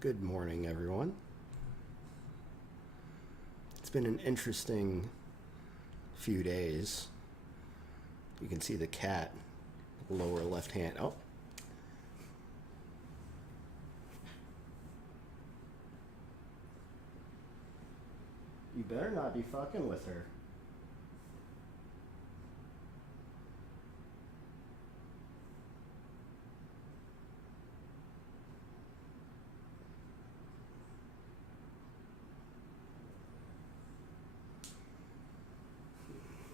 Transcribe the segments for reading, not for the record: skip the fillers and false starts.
Good morning, everyone. It's been an interesting few days. You can see the cat, lower left hand. Oh. You better not be fucking with her.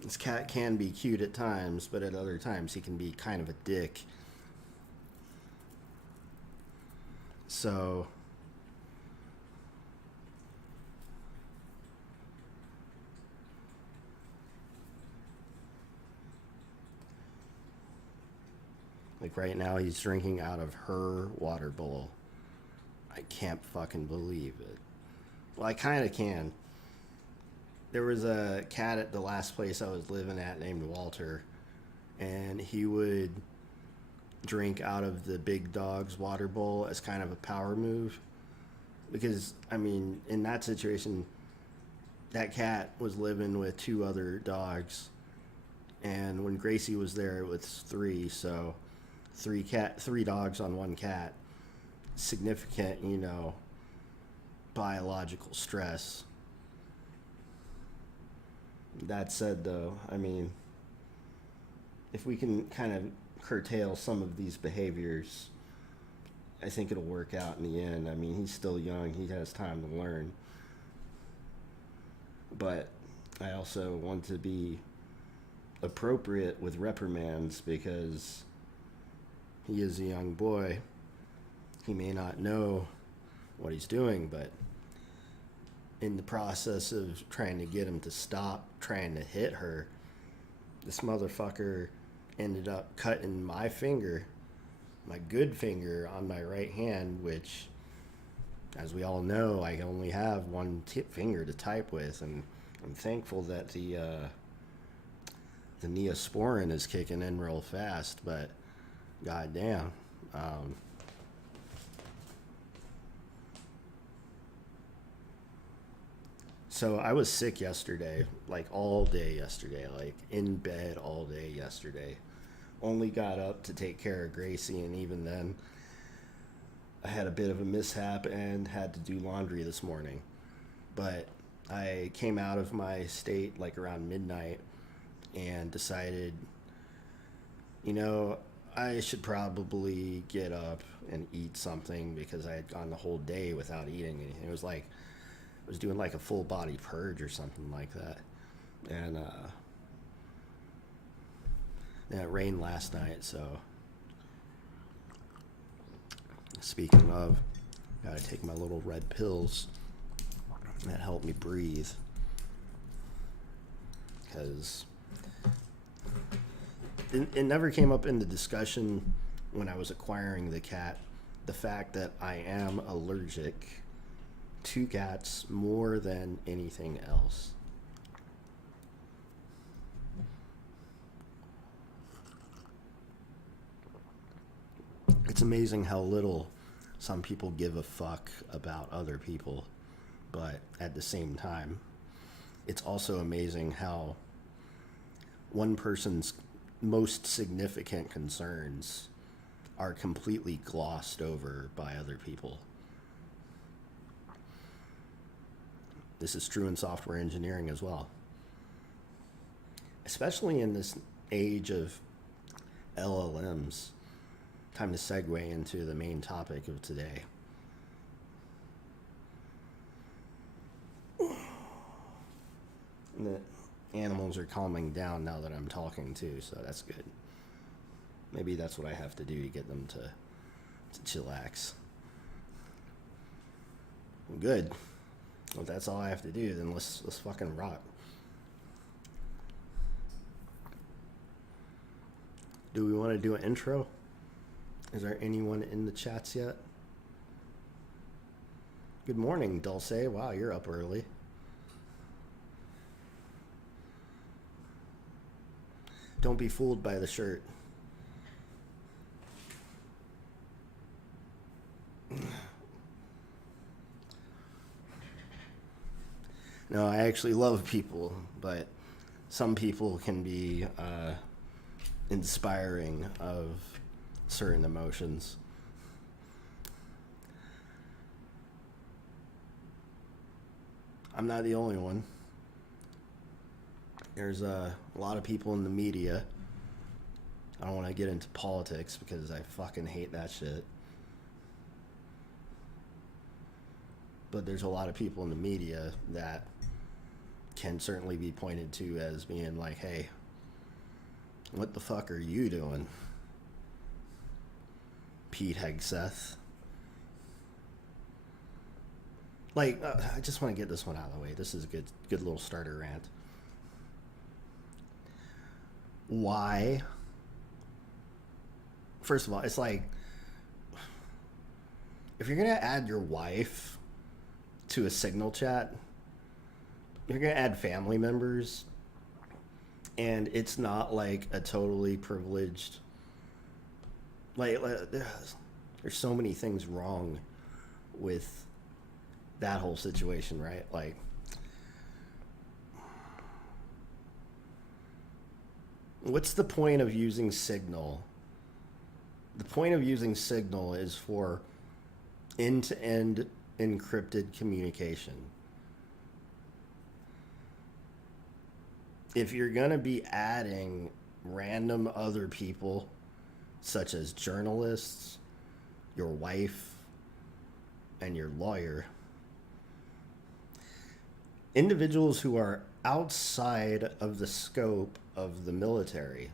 This cat can be cute at times, but at other times he can be kind of a dick. So like right now he's drinking out of her water bowl. I can't fucking believe it. Well, I kind of can. There was a cat at the last place I was living at named Walter, and he would drink out of the big dog's water bowl as kind of a power move. Because, I mean, in that situation, that cat was living with two other dogs, and when Gracie was there, it was three, so three dogs on one cat. Significant, biological stress. That said, though, I mean, if we can kind of curtail some of these behaviors, I think it'll work out in the end. I mean, he's still young. He has time to learn. But I also want to be appropriate with reprimands because he is a young boy. He may not know what he's doing, but in the process of trying to get him to stop trying to hit her, this motherfucker ended up cutting my finger, my good finger on my right hand, which, as we all know, I only have one finger to type with, and I'm thankful that the Neosporin is kicking in real fast, but goddamn. So I was sick yesterday, like all day yesterday, like in bed all day yesterday. Only got up to take care of Gracie, and even then, I had a bit of a mishap and had to do laundry this morning. But I came out of my state like around midnight and decided, I should probably get up and eat something because I had gone the whole day without eating anything. It was like I was doing like a full body purge or something like that. And it rained last night, so speaking of, gotta take my little red pills that help me breathe, because it never came up in the discussion when I was acquiring the cat, the fact that I am allergic to cats more than anything else. It's amazing how little some people give a fuck about other people, but at the same time, it's also amazing how one person's most significant concerns are completely glossed over by other people. This is true in software engineering as well. Especially in this age of LLMs. Time to segue into the main topic of today. The animals are calming down now that I'm talking too, so that's good. Maybe that's what I have to do to get them to chillax. Good. Well, if that's all I have to do, then let's fucking rock. Do we want to do an intro? Is there anyone in the chats yet? Good morning, Dulce. Wow, you're up early. Don't be fooled by the shirt. No, I actually love people, but some people can be inspiring of certain emotions. I'm not the only one. There's a lot of people in the media. I don't want to get into politics because I fucking hate that shit. But there's a lot of people in the media that can certainly be pointed to as being like, hey, what the fuck are you doing, Pete Hegseth? Like, I just want to get this one out of the way. This is a good little starter rant. Why? First of all, it's like, if you're going to add your wife to a Signal chat, you're going to add family members, and it's not like a totally privileged, like there's so many things wrong with that whole situation, right? Like, what's the point of using Signal? The point of using Signal is for end-to-end encrypted communication. If you're going to be adding random other people, such as journalists, your wife, and your lawyer, individuals who are outside of the scope of the military,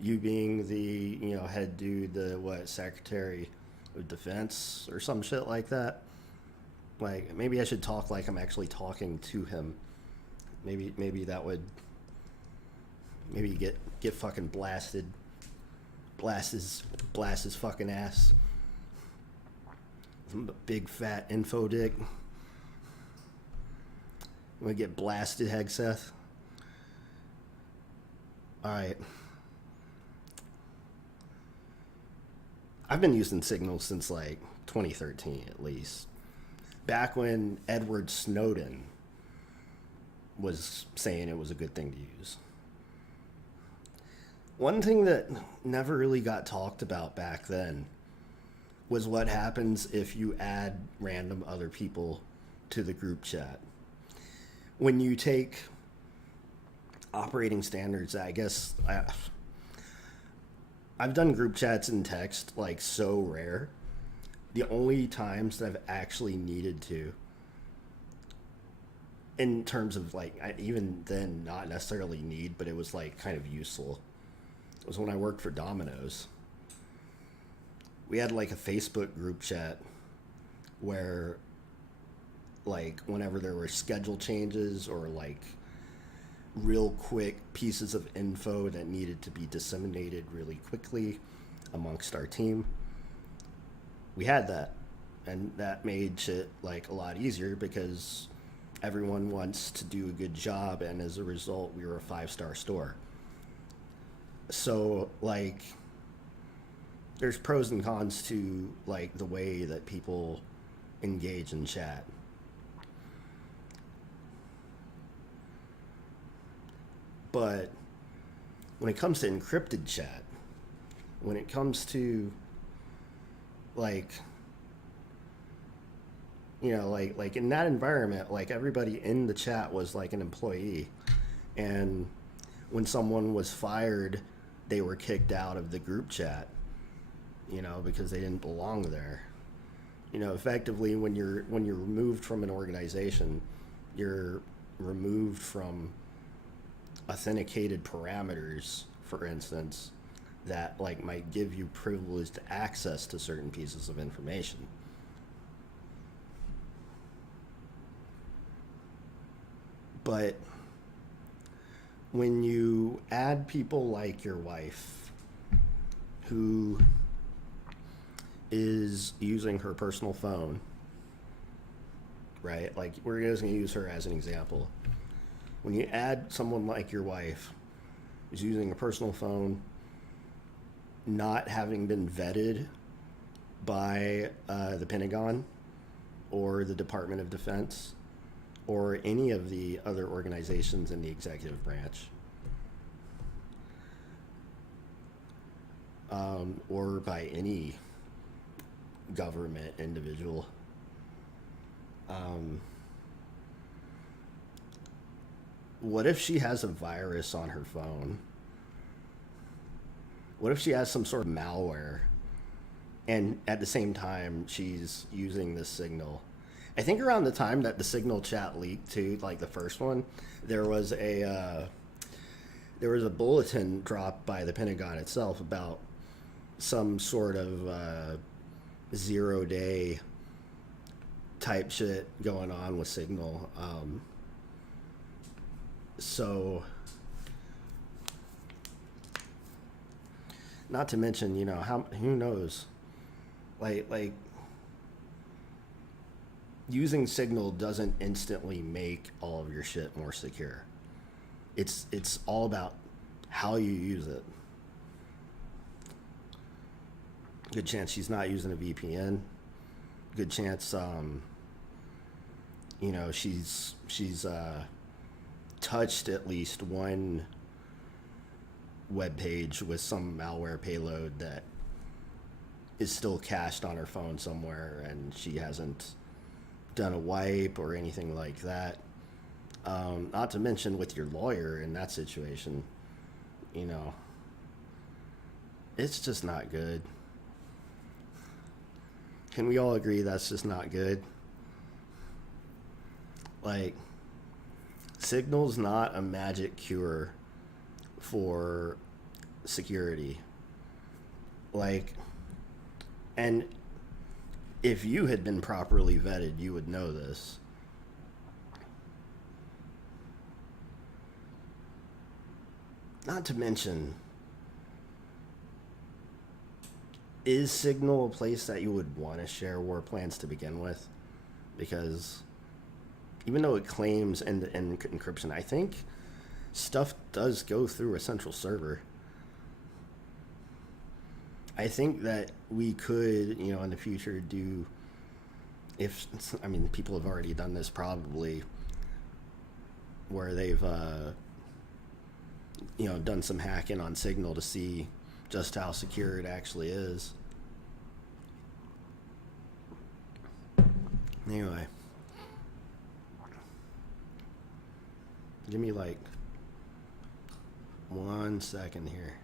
you being the, head dude, the Secretary of Defense or some shit like that. Like, maybe I should talk like I'm actually talking to him. Maybe that would get fucking blasted. Blast his fucking ass. Big fat info dick. I'm gonna get blasted, Hegseth. Alright. I've been using Signal since like 2013 at least. Back when Edward Snowden was saying it was a good thing to use. One thing that never really got talked about back then was what happens if you add random other people to the group chat. When you take operating standards, I guess I've done group chats in text like so rare. The only times that I've actually needed to, in terms of like, even then not necessarily need, but it was like kind of useful, it was when I worked for Domino's. We had like a Facebook group chat where, like, whenever there were schedule changes or like real quick pieces of info that needed to be disseminated really quickly amongst our team, we had that. And that made shit like a lot easier because everyone wants to do a good job, and as a result, we were a 5-star store. So, like, there's pros and cons to like the way that people engage in chat. But when it comes to encrypted chat, when it comes to like, like in that environment, like everybody in the chat was like an employee, and when someone was fired, they were kicked out of the group chat, because they didn't belong there. Effectively, when you're removed from an organization, you're removed from authenticated parameters, for instance, that like might give you privileged access to certain pieces of information. But when you add people like your wife, who is using her personal phone, right? Like, we're just going to use her as an example. When you add someone like your wife who's using a personal phone, not having been vetted by the Pentagon or the Department of Defense, or any of the other organizations in the executive branch, or by any government individual. What if she has a virus on her phone? What if she has some sort of malware and at the same time she's using this signal? I think around the time that the Signal chat leaked too, like the first one, there was a bulletin dropped by the Pentagon itself about some sort of 0-day type shit going on with Signal. So, not to mention, you know, who knows, like using Signal doesn't instantly make all of your shit more secure. It's all about how you use it. Good chance she's not using a VPN. Good chance, you know, she's touched at least one web page with some malware payload that is still cached on her phone somewhere, and she hasn't done a wipe or anything like that. Not to mention with your lawyer in that situation, you know, it's just not good. Can we all agree that's just not good? Like, Signal's not a magic cure for security. Like, and if you had been properly vetted, you would know this. Not to mention, is Signal a place that you would want to share war plans to begin with? Because even though it claims end-to-end encryption, I think stuff does go through a central server. I think that we could, you know, in the future do, I mean, people have already done this probably, where they've, you know, done some hacking on Signal to see just how secure it actually is. Anyway. Give me like 1 second here.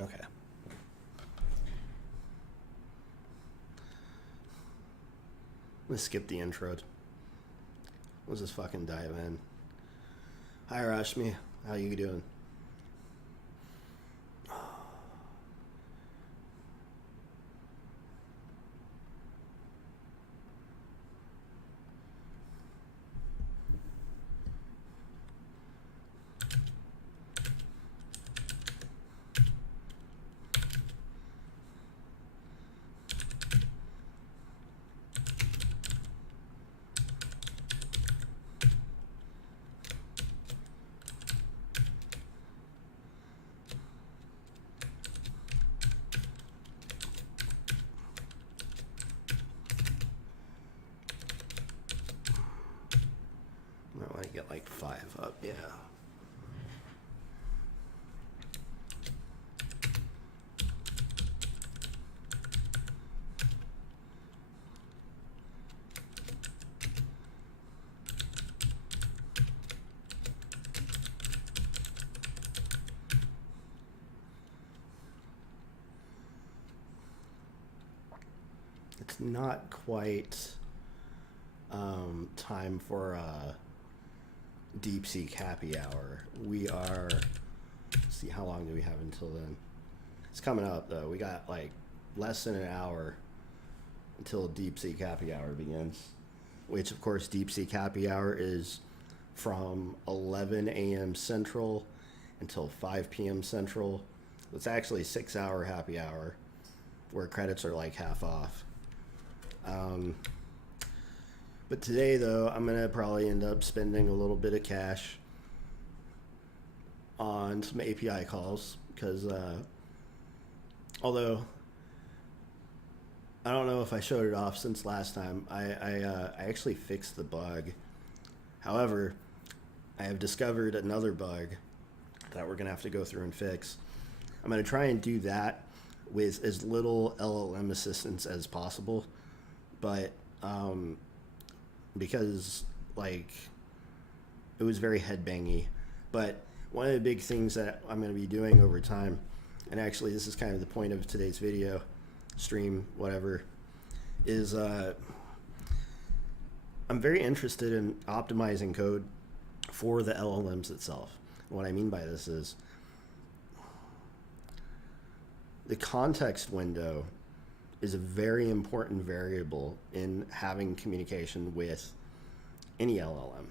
Okay. Let's skip the intro. Let's just fucking dive in. Hi, Rashmi. How you doing? I want to get like 5 up, yeah. It's not quite time for a DeepSeek happy hour. We are, let's see, how long do we have until then? It's coming up though. We got like less than an hour until DeepSeek Happy Hour begins, which of course DeepSeek Happy Hour is from 11 a.m. Central until 5 p.m. Central. It's actually a 6-hour happy hour where credits are like half off. But today, though, I'm going to probably end up spending a little bit of cash on some API calls because although I don't know if I showed it off since last time, I actually fixed the bug. However, I have discovered another bug that we're going to have to go through and fix. I'm going to try and do that with as little LLM assistance as possible, but because like it was very headbangy. But one of the big things that I'm going to be doing over time, and actually this is kind of the point of today's video, stream, whatever, is I'm very interested in optimizing code for the LLMs itself. What I mean by this is the context window is a very important variable in having communication with any LLM.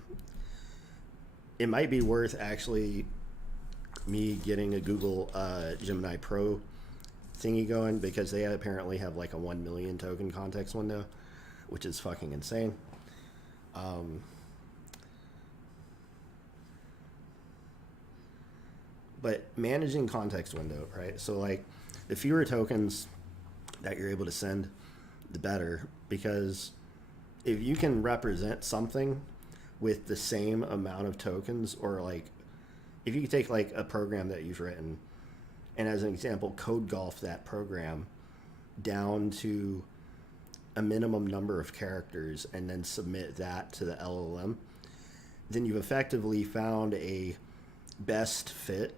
It might be worth actually me getting a Google Gemini Pro thingy going, because they apparently have like a 1 million token context window, which is fucking insane. But managing context window, right? So like the fewer tokens that you're able to send, the better, because if you can represent something with the same amount of tokens, or like if you could take like a program that you've written and as an example code golf that program down to a minimum number of characters and then submit that to the LLM, then you've effectively found a best fit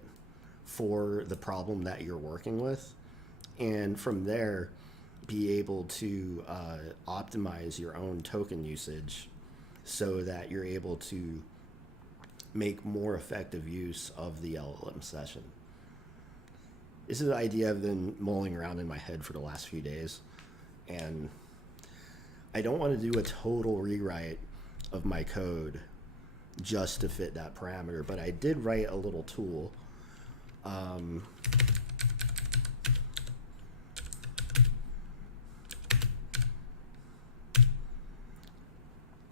for the problem that you're working with, and from there be able to optimize your own token usage so that you're able to make more effective use of the LLM session. This is the idea I've been mulling around in my head for the last few days, and I don't want to do a total rewrite of my code just to fit that parameter, but I did write a little tool.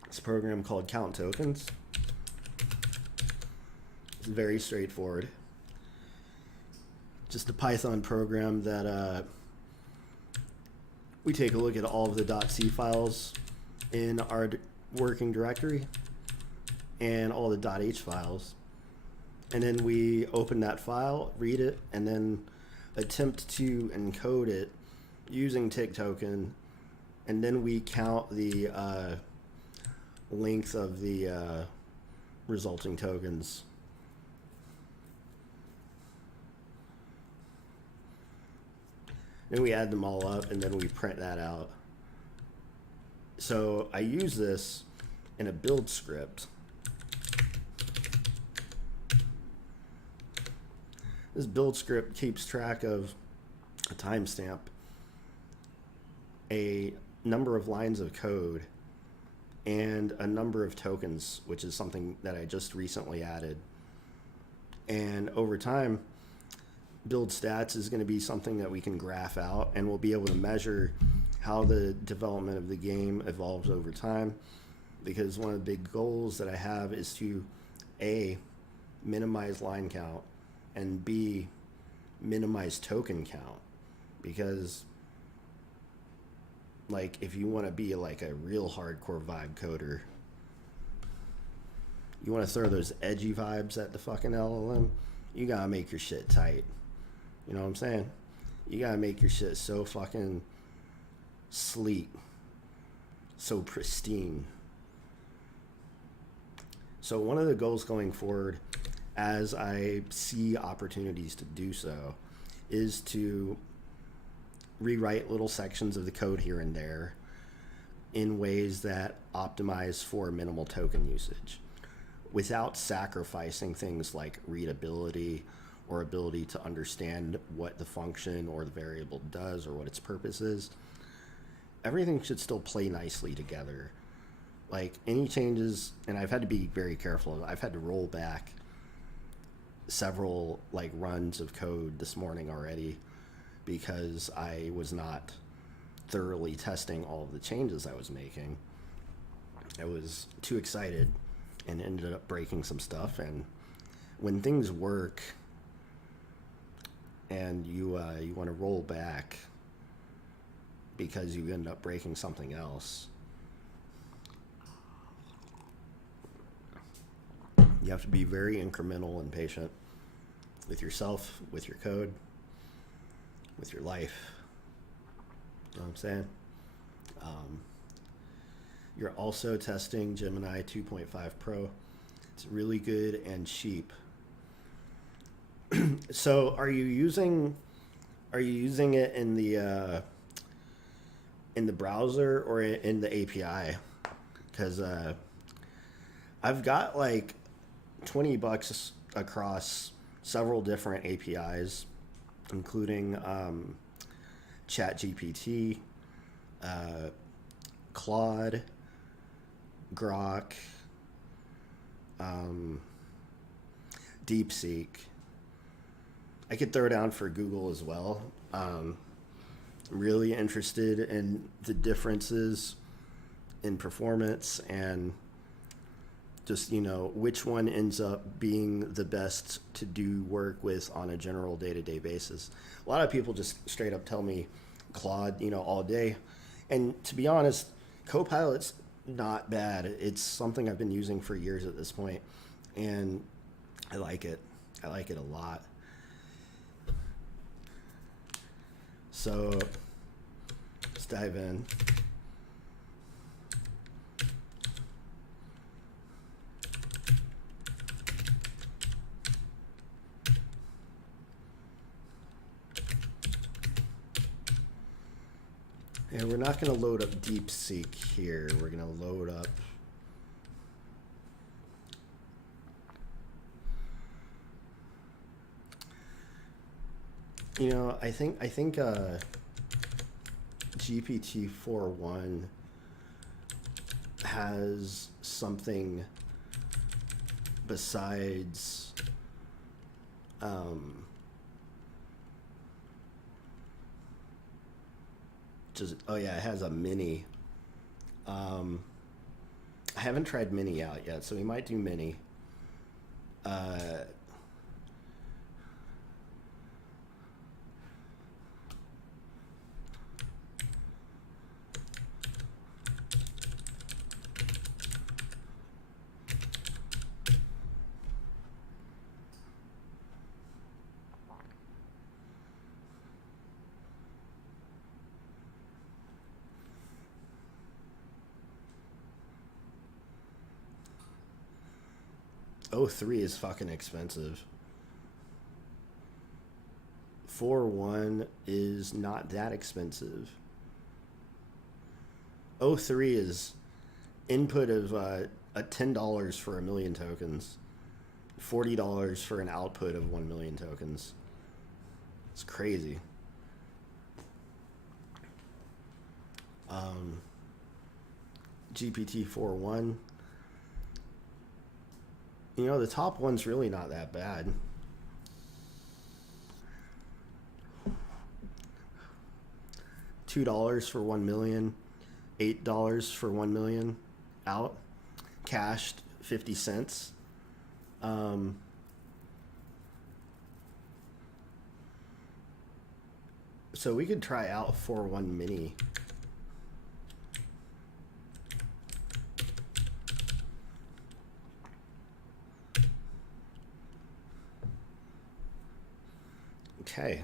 It's a program called Count Tokens. It's very straightforward. Just a Python program that we take a look at all of the .c files in our working directory and all the .h files. And then we open that file, read it, and then attempt to encode it using tick token. And then we count the length of the resulting tokens. Then we add them all up, and then we print that out. So I use this in a build script. This build script keeps track of a timestamp, a number of lines of code, and a number of tokens, which is something that I just recently added. And over time, build stats is going to be something that we can graph out, and we'll be able to measure how the development of the game evolves over time, because one of the big goals that I have is to A, minimize line count, and B, minimize token count. Because like if you want to be like a real hardcore vibe coder, you want to throw those edgy vibes at the fucking LLM, you gotta make your shit tight. You know what I'm saying? You gotta make your shit so fucking sleek, so pristine. So one of the goals going forward, as I see opportunities to do so, is to rewrite little sections of the code here and there in ways that optimize for minimal token usage without sacrificing things like readability or ability to understand what the function or the variable does or what its purpose is, everything should still play nicely together. Like any changes, and I've had to be very careful. I've had to roll back several like runs of code this morning already because I was not thoroughly testing all of the changes I was making. I was too excited and ended up breaking some stuff. And when things work and you want to roll back because you end up breaking something else, you have to be very incremental and patient with yourself, with your code, with your life. You know what I'm saying? You're also testing Gemini 2.5 Pro. It's really good and cheap. So are you using it in the browser or in the API? Because I've got like $20 across several different APIs, including ChatGPT, Claude, Grok, DeepSeek. I could throw down for Google as well. I'm really interested in the differences in performance and just, you know, which one ends up being the best to do work with on a general day-to-day basis. A lot of people just straight up tell me Claude, you know, all day. And to be honest, Copilot's not bad. It's something I've been using for years at this point, and I like it. I like it a lot. So let's dive in. And we're not going to load up DeepSeek here. We're going to load up you know, I think GPT-4.1 has something besides oh yeah, it has a mini. I haven't tried mini out yet, so we might do mini. O3 is fucking expensive. 4.1 is not that expensive. O3 is input of $10 for 1 million tokens, $40 for an output of 1 million tokens. It's crazy. GPT 4.1. You know, the top one's really not that bad. $2 for 1 million, $8 for 1 million out, cashed 50 cents. So we could try out 4.1 mini. Okay.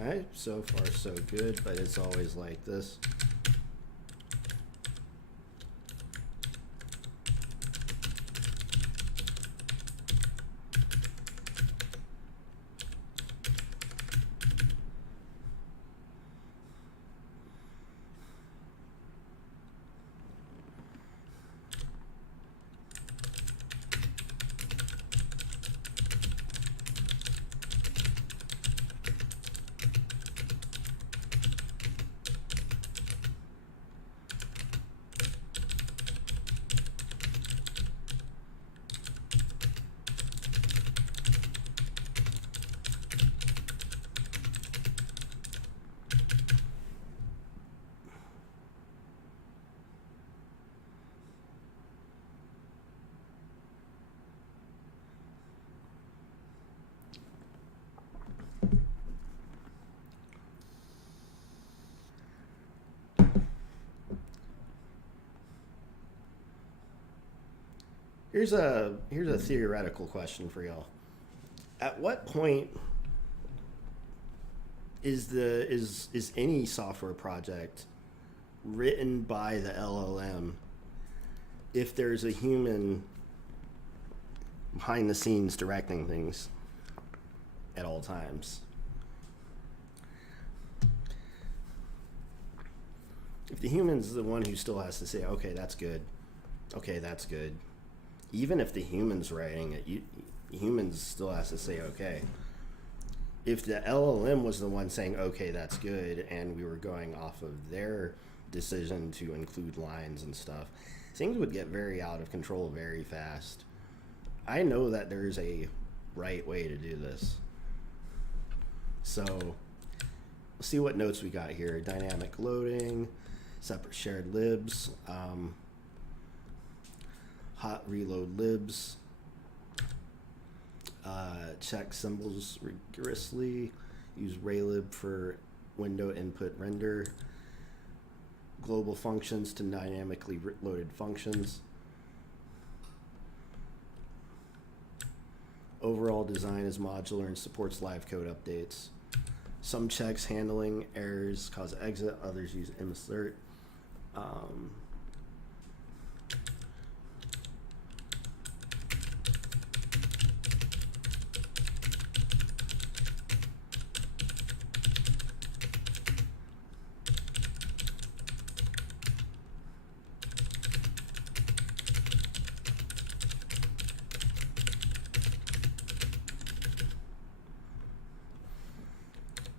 Okay, so far so good, but it's always like this. Here's a theoretical question for y'all. At what point is any software project written by the LLM if there's a human behind the scenes directing things at all times? If the human's the one who still has to say, okay, that's good, okay, that's good, even if the human's writing it, humans still has to say, okay. If the LLM was the one saying, okay, that's good, and we were going off of their decision to include lines and stuff, things would get very out of control very fast. I know that there's a right way to do this. So, let's see what notes we got here. Dynamic loading, separate shared libs, hot reload libs, check symbols rigorously, use Raylib for window input render, global functions to dynamically loaded functions. Overall design is modular and supports live code updates. Some checks handling errors cause exit, others use insert.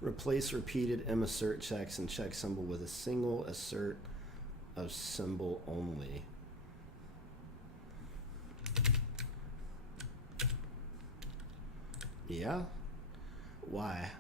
Replace repeated massert checks and check symbol with a single assert of symbol only. Yeah? Why?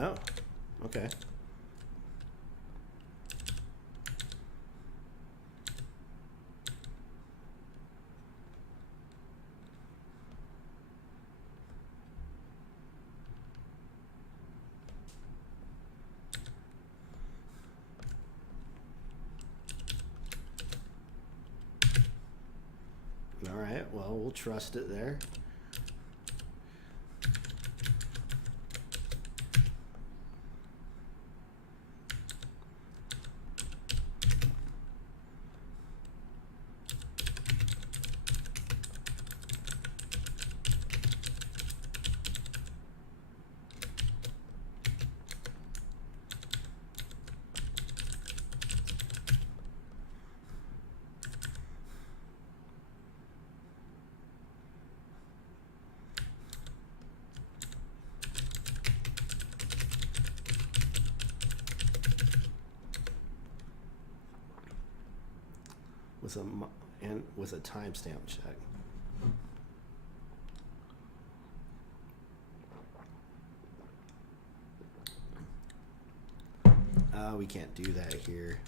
Oh, okay. All right, well, we'll trust it there. with a timestamp check. We can't do that here.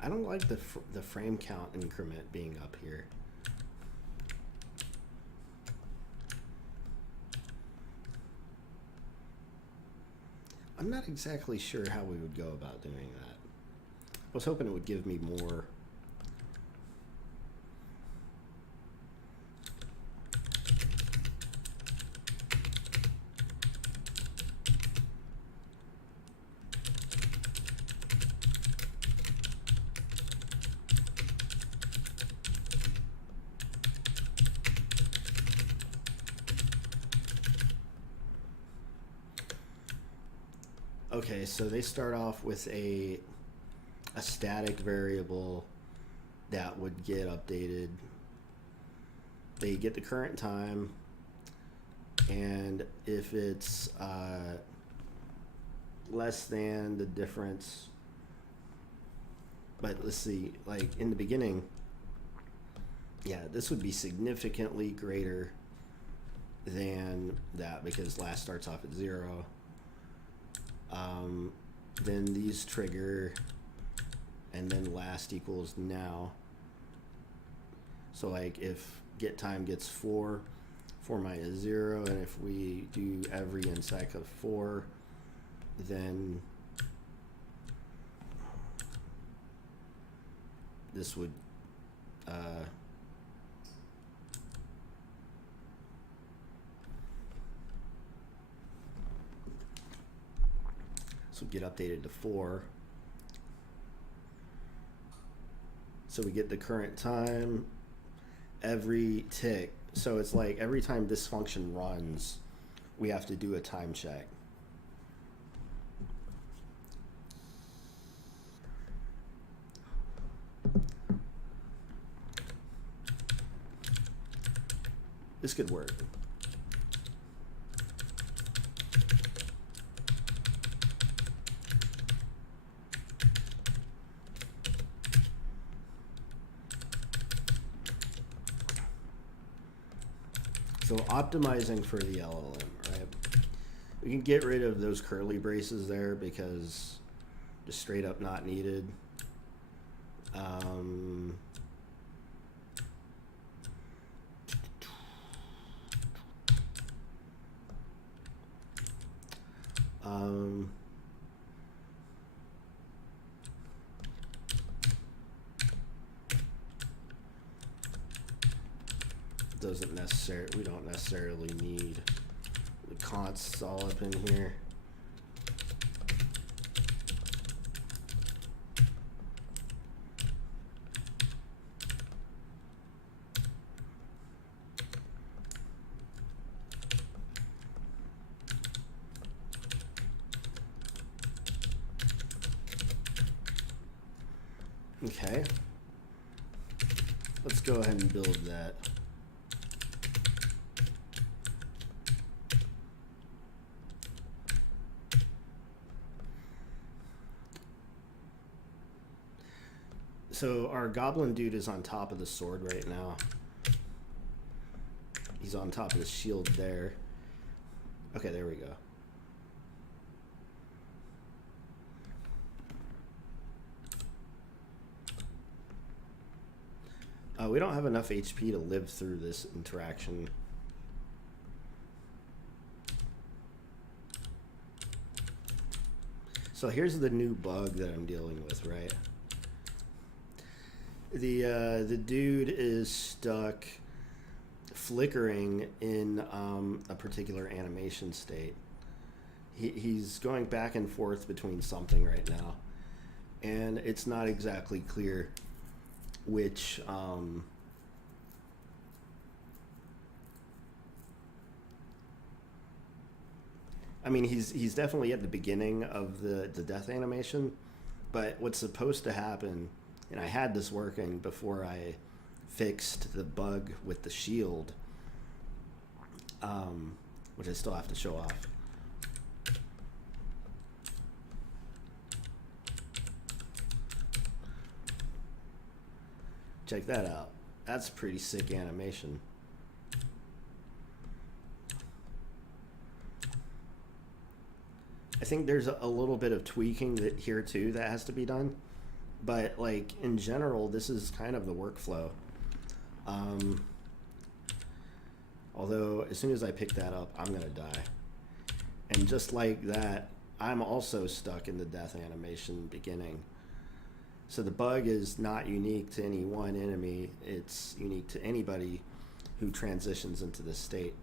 I don't like the frame count increment being up here. I'm not exactly sure how we would go about doing that. I was hoping it would give me more. Okay, so they start off with a static variable that would get updated. They get the current time, and if it's less than the difference, but let's see, like in the beginning, yeah, this would be significantly greater than that because last starts off at 0. Then these trigger, and then last equals now. So like if get time gets 4, 4 minus 0, and if we do every insec of 4, then this would so get updated to 4. So we get the current time every tick. So it's like every time this function runs, we have to do a time check. This could work. So optimizing for the LLM, right? We can get rid of those curly braces there because just straight up not needed. Doesn't necessarily, we don't necessarily need the consts all up in here. Okay, let's go ahead and build that. So our goblin dude is on top of the sword right now. He's on top of the shield there. Okay, there we go. We don't have enough HP to live through this interaction. So here's the new bug that I'm dealing with, right? The dude is stuck flickering in a particular animation state. He's going back and forth between something right now, and it's not exactly clear which I mean, he's definitely at the beginning of the death animation, but what's supposed to happen, and I had this working before I fixed the bug with the shield, which I still have to show off. Check that out. That's a pretty sick animation. I think there's a little bit of tweaking that here too that has to be done, but like in general, this is kind of the workflow. Although as soon as I pick that up, I'm gonna die. And just like that, I'm also stuck in the death animation beginning. So the bug is not unique to any one enemy, it's unique to anybody who transitions into this state.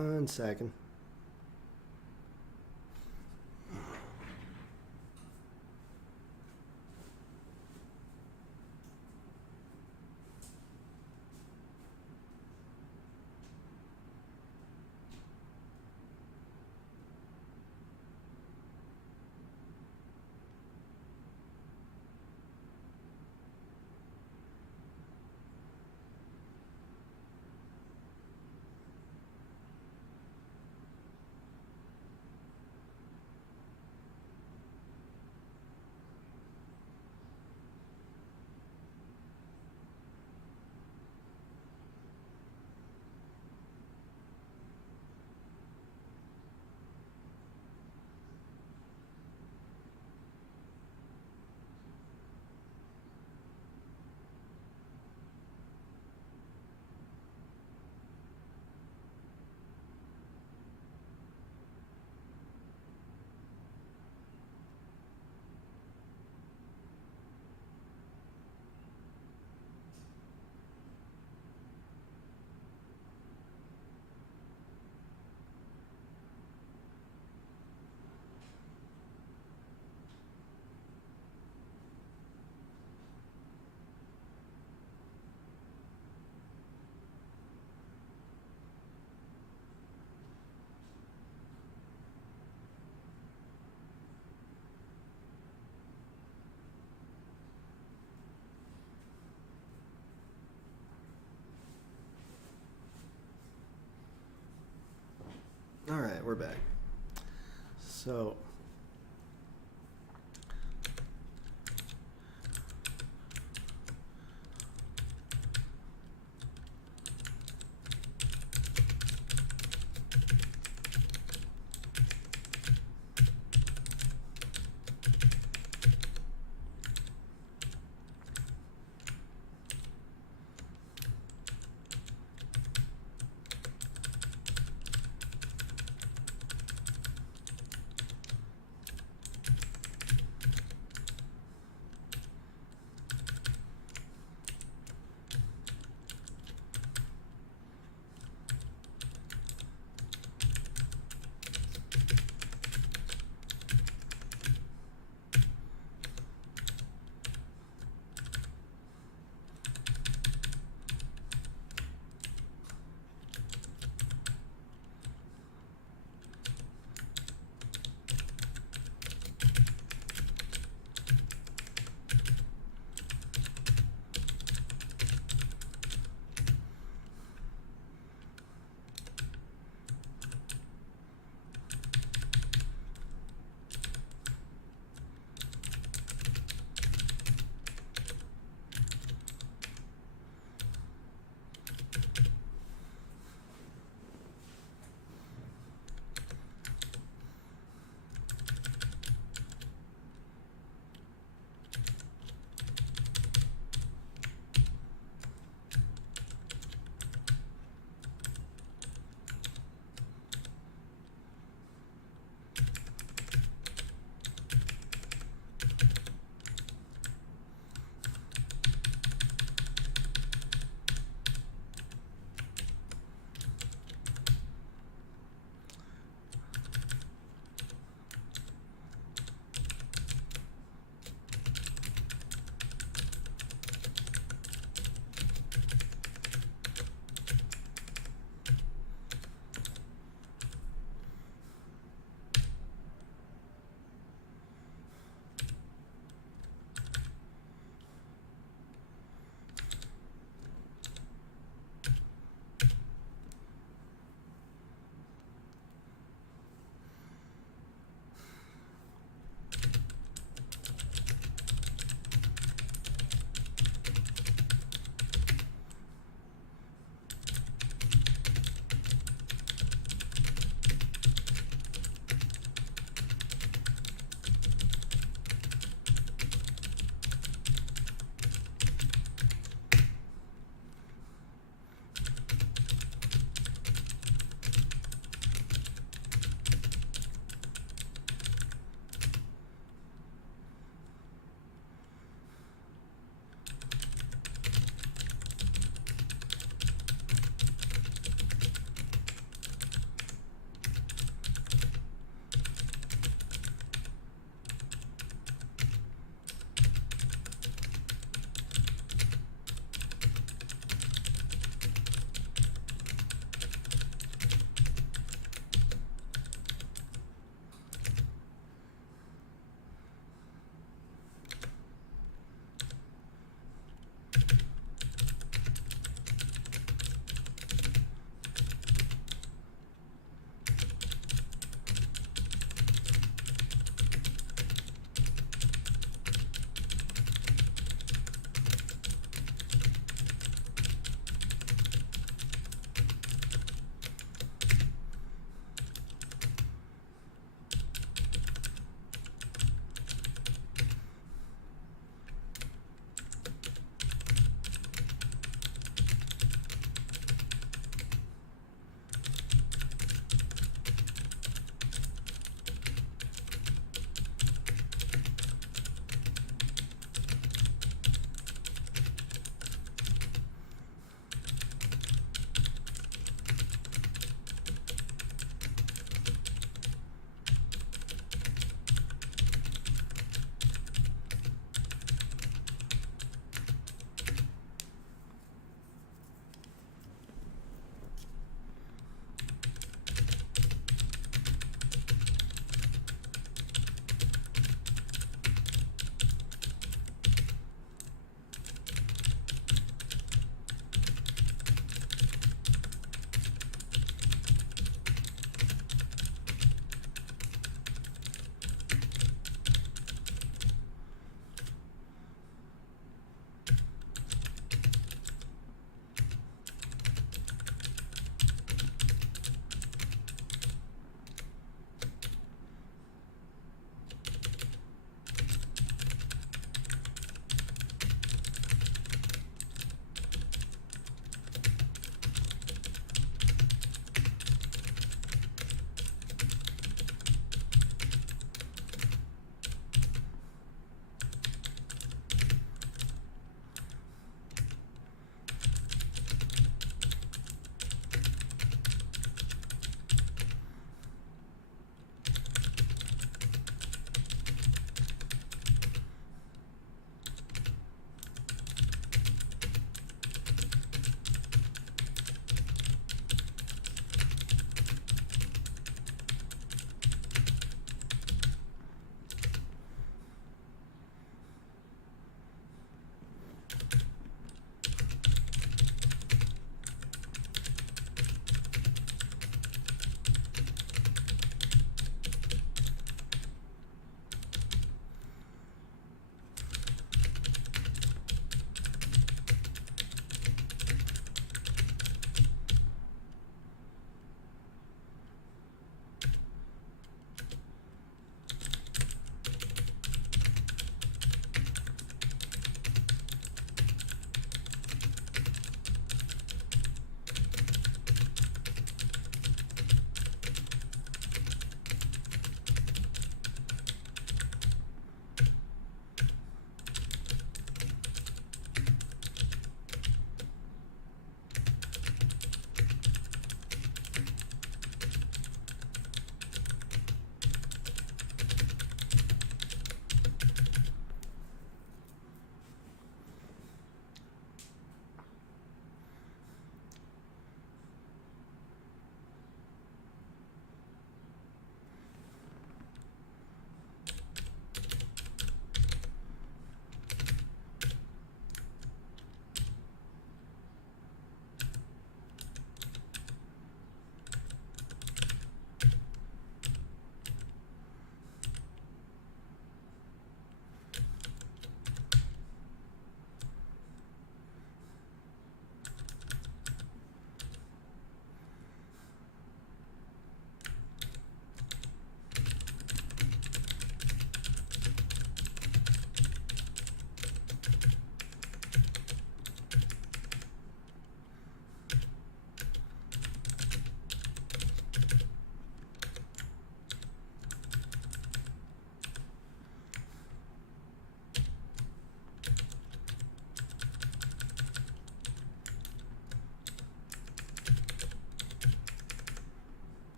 1 second. All right, we're back. So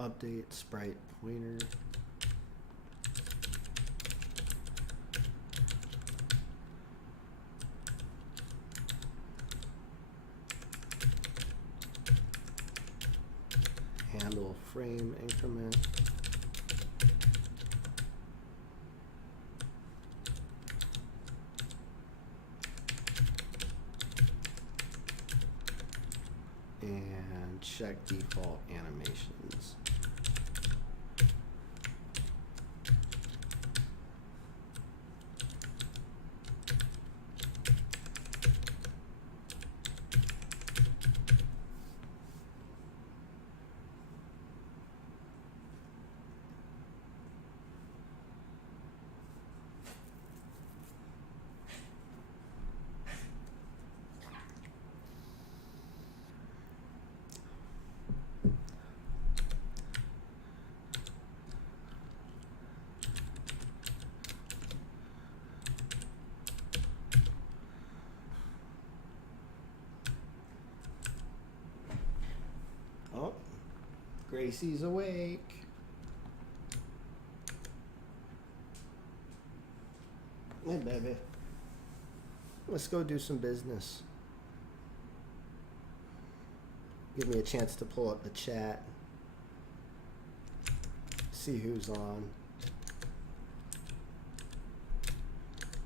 Update sprite pointer. Handle frame increment. And check default animations. Oh, Gracie's awake. Hey, baby. Let's go do some business. Give me a chance to pull up the chat. See who's on.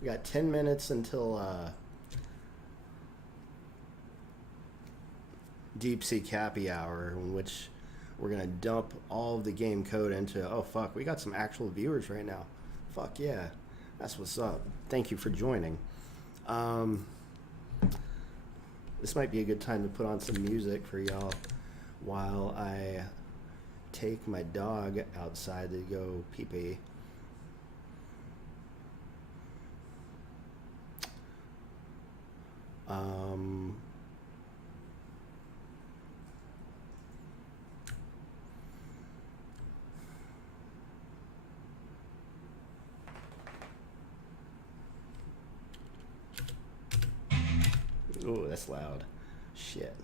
We got 10 minutes until DeepSeek happy hour, in which we're gonna dump all of the game code into. Oh fuck, we got some actual viewers right now. Fuck yeah, that's what's up. Thank you for joining. This might be a good time to put on some music for y'all while I take my dog outside to go pee pee. Oh, that's loud. Shit.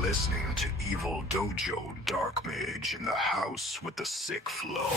Listening to Evil Dojo Dark Mage in the house with the sick flow.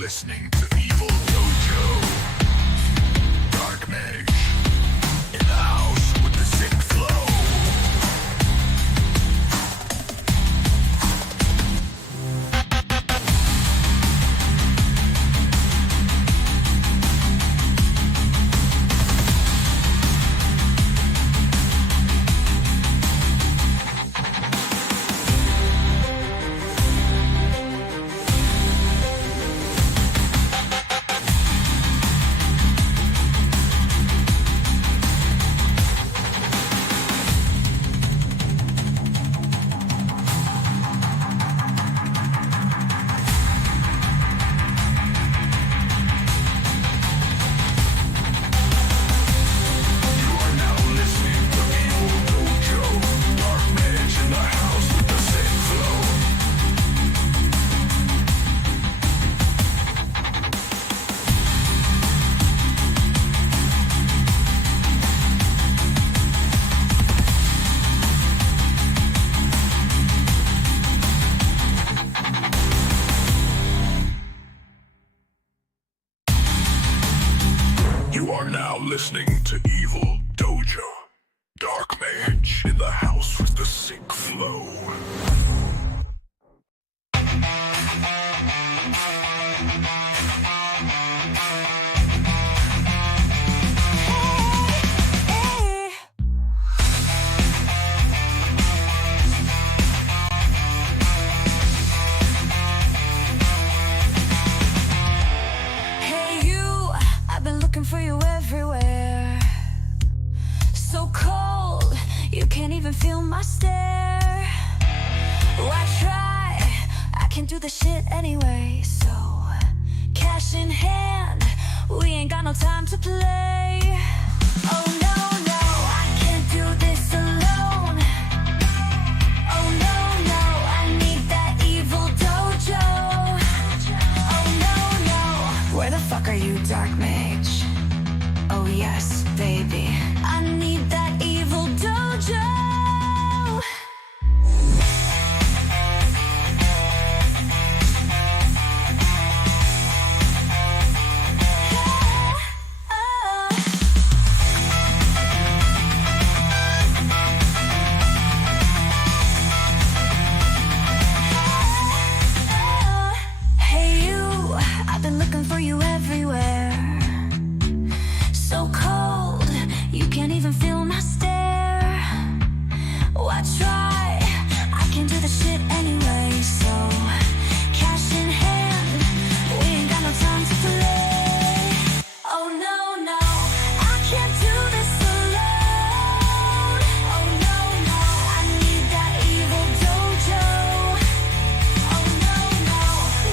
Listening to Evil Dojo Dark Mage in the house with the sick flow. listening to Evil Dojo. Dark Mage in the house with the sick flow. Hey you, I've been looking for you everywhere. So cold, you can't even feel my stare. Why try? I can do the shit anyway. So, cash in hand, we ain't got no time to play. Oh no, no, I can't do this alone. Oh no, no, I need that evil dojo. Oh no, no, where the fuck are you, Dark Mage? Oh yes, baby, I need that evil dojo. Hey you, I've been looking for you everywhere. So cold, you can't even feel my stare. Why try? I can do the shit anyway. So, cash in hand, we ain't got no time to play. Oh no, no, I can't do this alone. Oh no, no, I need that evil dojo. Oh no, no,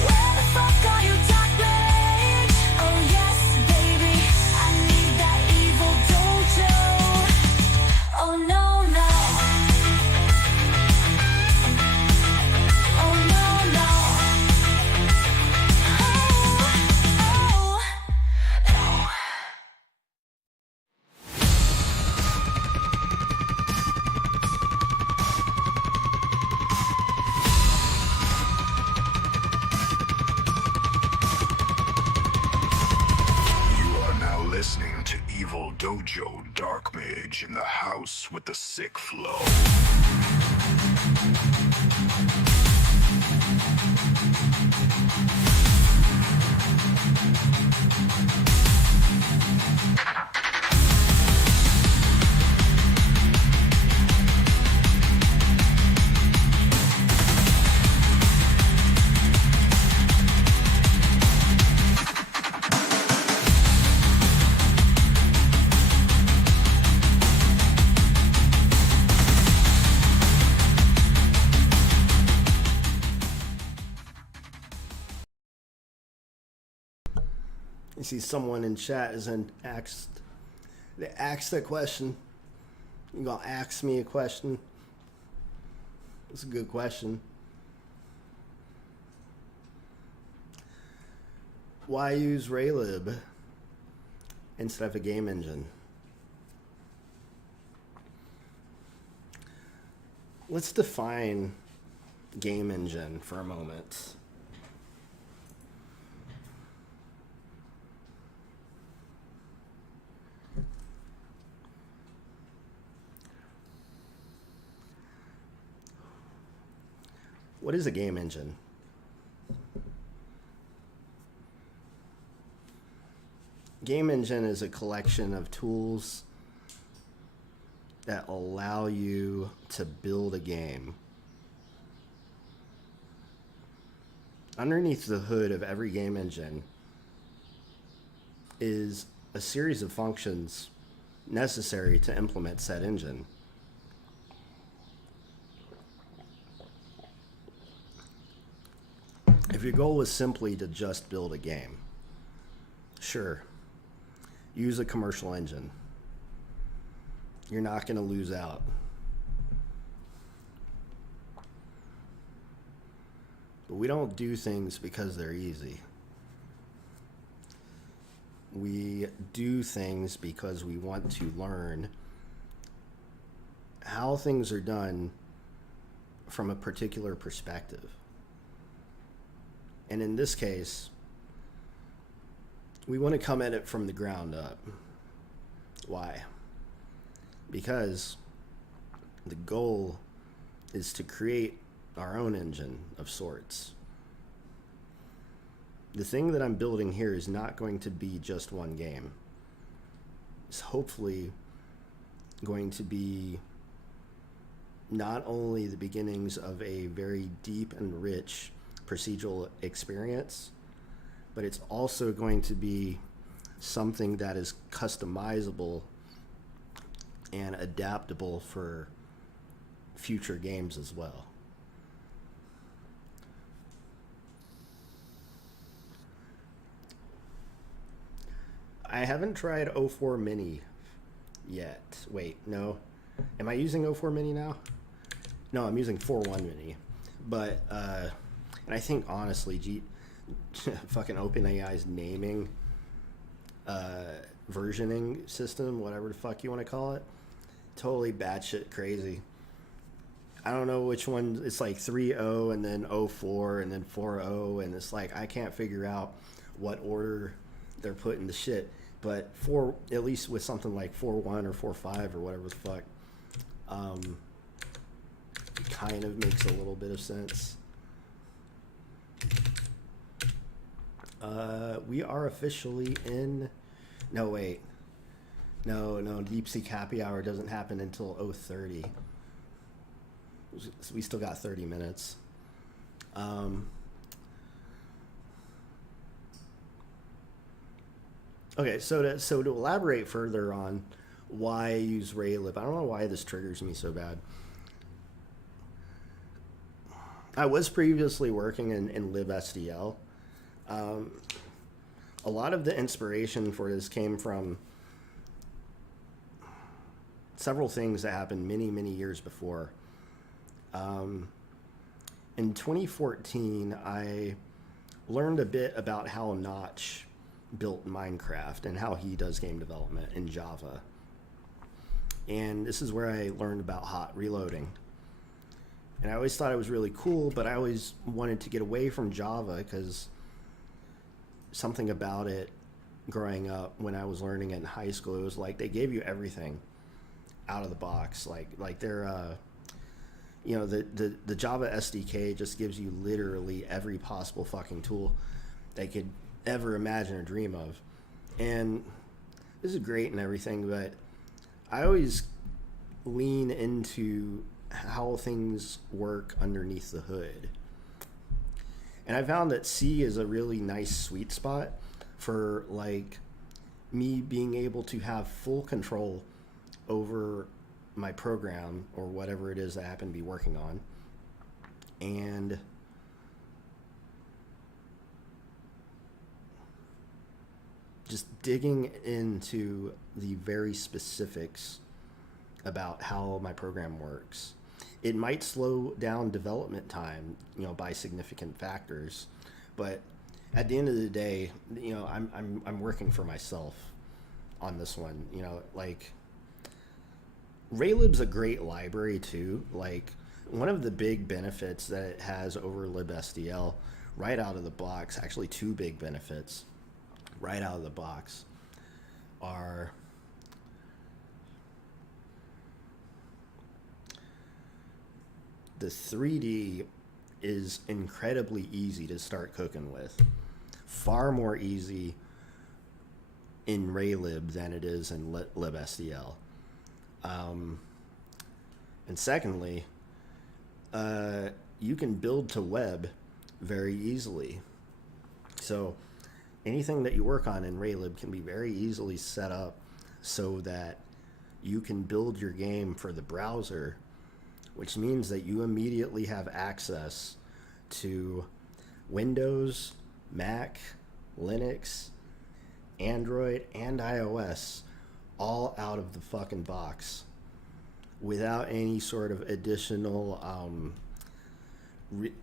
where the fuck are you, Dark Mage? Oh yes, baby, I need that evil dojo. Oh no, no. Oh no, no. Oh, oh, no. You are now listening to Evil Dojo. Dark Mage in the house with the sick flow. You see someone in chat is they asked a question. You gonna ask me a question? It's a good question. Why use Raylib instead of a game engine? Let's define game engine for a moment. What is a game engine? Game engine is a collection of tools that allow you to build a game. Underneath the hood of every game engine is a series of functions necessary to implement said engine. If your goal was simply to just build a game, sure, use a commercial engine. You're not going to lose out. But we don't do things because they're easy. We do things because we want to learn how things are done from a particular perspective. And in this case, we want to come at it from the ground up. Why? Because the goal is to create our own engine of sorts. The thing that I'm building here is not going to be just one game. It's hopefully going to be not only the beginnings of a very deep and rich procedural experience, but it's also going to be something that is customizable and adaptable for future games as well. I haven't tried 04 Mini yet. Wait, no. Am I using 04 Mini now? No, I'm using 4.1 Mini. But, and I think honestly, fucking OpenAI's naming versioning system, whatever the fuck you want to call it, totally batshit crazy. I don't know which one. It's like 3.0 and then 04 and then 4.0, and it's like I can't figure out what order they're putting the shit. But at least with something like 4.1 or 4.5 or whatever the fuck, it kind of makes a little bit of sense. We are officially in. No, wait. No. DeepSeek Happy Hour doesn't happen until 0:30. So we still got 30 minutes. Okay, so to elaborate further on why I use Raylib, I don't know why this triggers me so bad. I was previously working in libSDL. A lot of the inspiration for this came from several things that happened many years before. In 2014, I learned a bit about how Notch built Minecraft and how he does game development in Java. And this is where I learned about hot reloading. And I always thought it was really cool, but I always wanted to get away from Java because something about it growing up when I was learning it in high school, it was like they gave you everything out of the box. Like they're, you know, the Java SDK just gives you literally every possible fucking tool they could ever imagine or dream of. And this is great and everything, but I always lean into how things work underneath the hood. And I found that C is a really nice sweet spot for like me being able to have full control over my program or whatever it is I happen to be working on, and just digging into the very specifics about how my program works. It might slow down development time, you know, by significant factors, but at the end of the day, you know, I'm working for myself on this one. You know, like Raylib's a great library too. Like one of the big benefits that it has over libSDL right out of the box, actually two big benefits right out of the box, are the 3D is incredibly easy to start cooking with. Far more easy in Raylib than it is in libSDL. And secondly, you can build to web very easily. So anything that you work on in Raylib can be very easily set up so that you can build your game for the browser, which means that you immediately have access to Windows, Mac, Linux, Android, and iOS all out of the fucking box without any sort of additional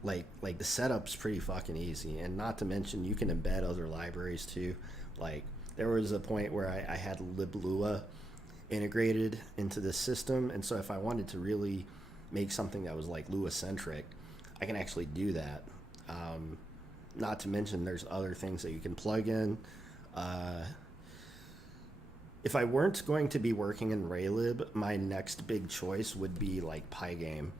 like the setup's pretty fucking easy. And not to mention you can embed other libraries too. Like there was a point where I had liblua integrated into the system, and so if I wanted to really make something that was like Lua centric, I can actually do that. Not to mention there's other things that you can plug in. If I weren't going to be working in Raylib, my next big choice would be like Pygame,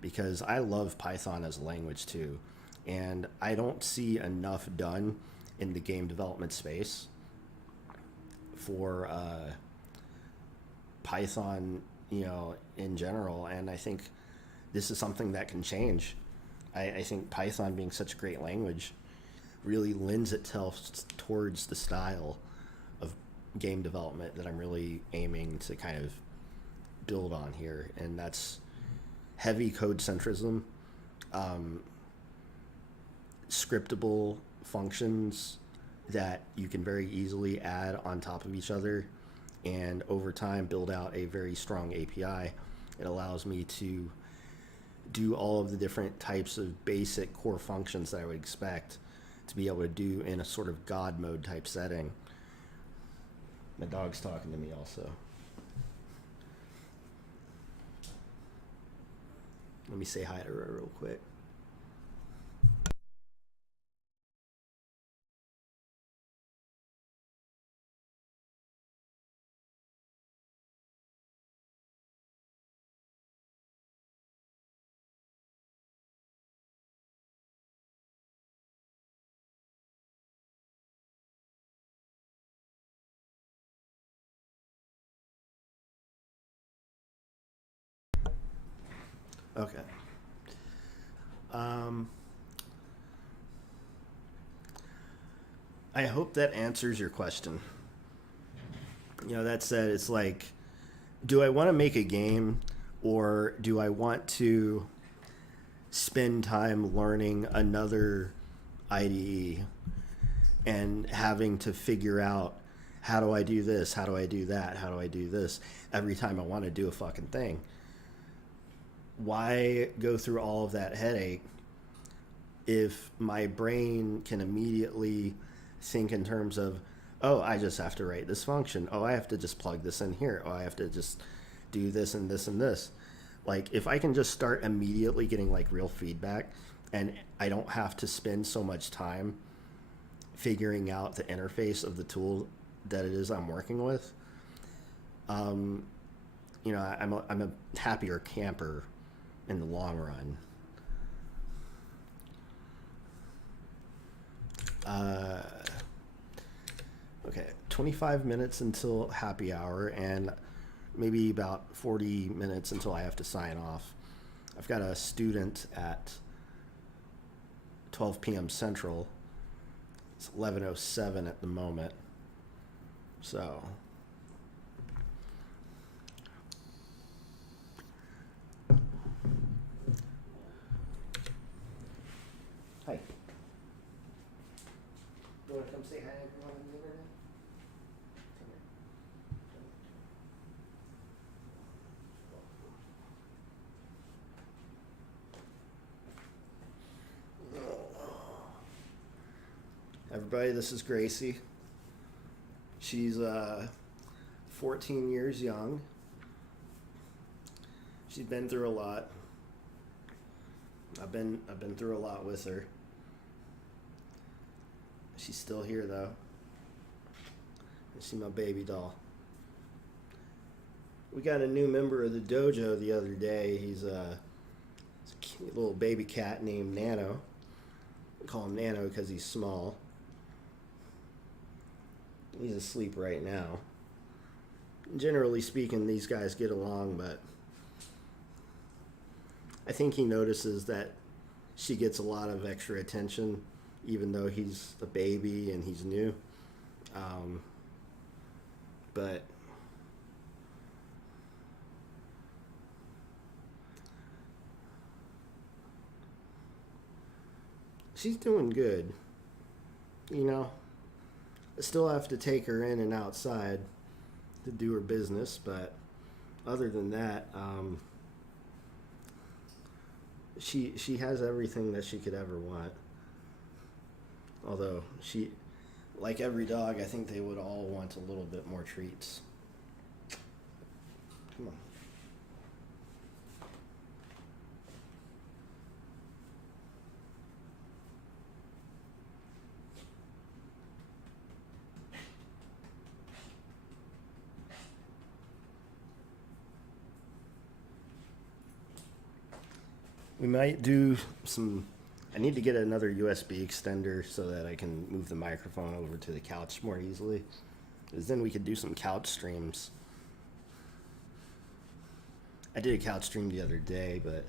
because I love Python as a language too, and I don't see enough done in the game development space for Python, you know, in general, and I think this is something that can change. I think Python, being such a great language, really lends itself towards the style of game development that I'm really aiming to kind of build on here, and that's heavy code centrism, scriptable functions that you can very easily add on top of each other, and over time build out a very strong API. It allows me to do all of the different types of basic core functions that I would expect to be able to do in a sort of God mode type setting. My dog's talking to me also. Let me say hi to her real quick. Okay. I hope that answers your question. You know, that said, it's like, do I want to make a game, or do I want to spend time learning another IDE and having to figure out, how do I do this? How do I do that? How do I do this? Every time I want to do a fucking thing. Why go through all of that headache if my brain can immediately think in terms of, oh, I just have to write this function. Oh, I have to just plug this in here. Oh, I have to just do this and this and this. Like, if I can just start immediately getting like real feedback, and I don't have to spend so much time figuring out the interface of the tool that it is I'm working with, you know, I'm a happier camper in the long run. Okay, 25 minutes until happy hour, and maybe about 40 minutes until I have to sign off. I've got a student at 12 p.m. Central. It's 11:07 at the moment. So hi. You want to come say hi to everyone on the internet? Come here. Everybody, this is Gracie. She's 14 years young. She's been through a lot. I've been through a lot with her. She's still here though. She's my baby doll. We got a new member of the dojo the other day. He's a cute little baby cat named Nano. We call him Nano because he's small. He's asleep right now. Generally speaking, these guys get along, but I think he notices that she gets a lot of extra attention, even though he's a baby and he's new. But she's doing good. You know, I still have to take her in and outside to do her business, but other than that, she has everything that she could ever want. Although she, like every dog, I think they would all want a little bit more treats. Come on. We might do some. I need to get another USB extender so that I can move the microphone over to the couch more easily. Because then we could do some couch streams. I did a couch stream the other day, but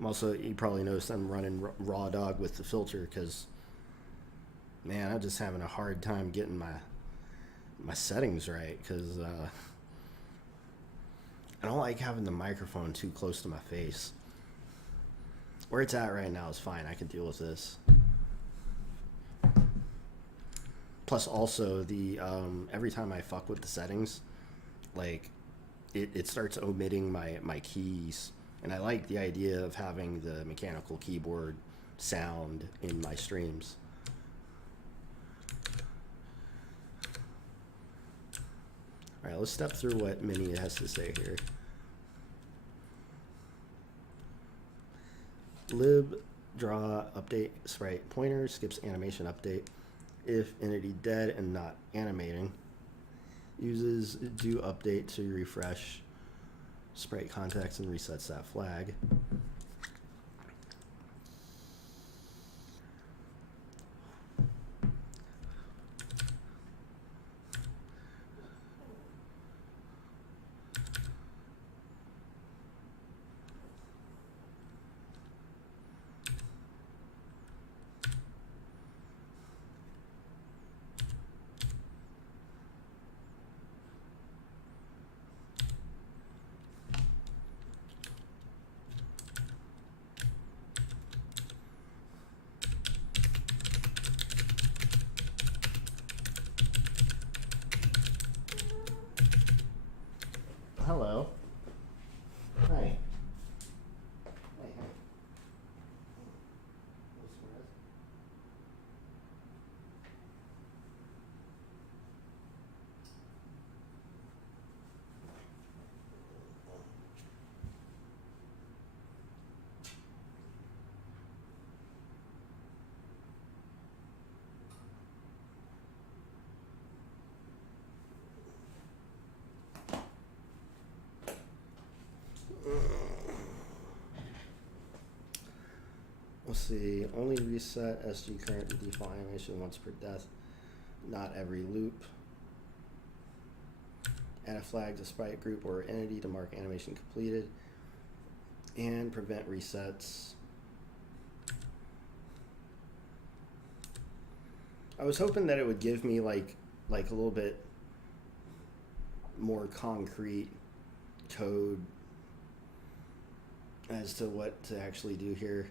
I'm also, you probably noticed I'm running raw dog with the filter because, man, I'm just having a hard time getting my settings right because I don't like having the microphone too close to my face. Where it's at right now is fine. I can deal with this. Plus, also the every time I fuck with the settings, like it starts omitting my keys, and I like the idea of having the mechanical keyboard sound in my streams. All right, let's step through what Minnie has to say here. Lib draw update sprite pointer skips animation update if entity dead and not animating. Uses do update to refresh sprite context and resets that flag. Hello. Hi. Hey, hey. Let's see, only reset SG current to default animation once per death, not every loop. Add a flag to sprite group or entity to mark animation completed, and prevent resets. I was hoping that it would give me like a little bit more concrete code as to what to actually do here.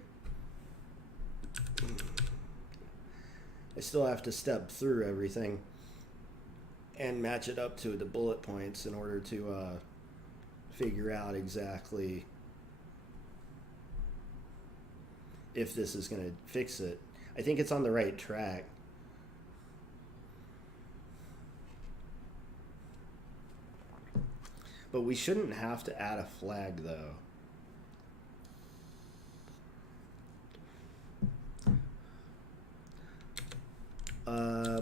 I still have to step through everything and match it up to the bullet points in order to figure out exactly if this is going to fix it. I think it's on the right track. But we shouldn't have to add a flag though.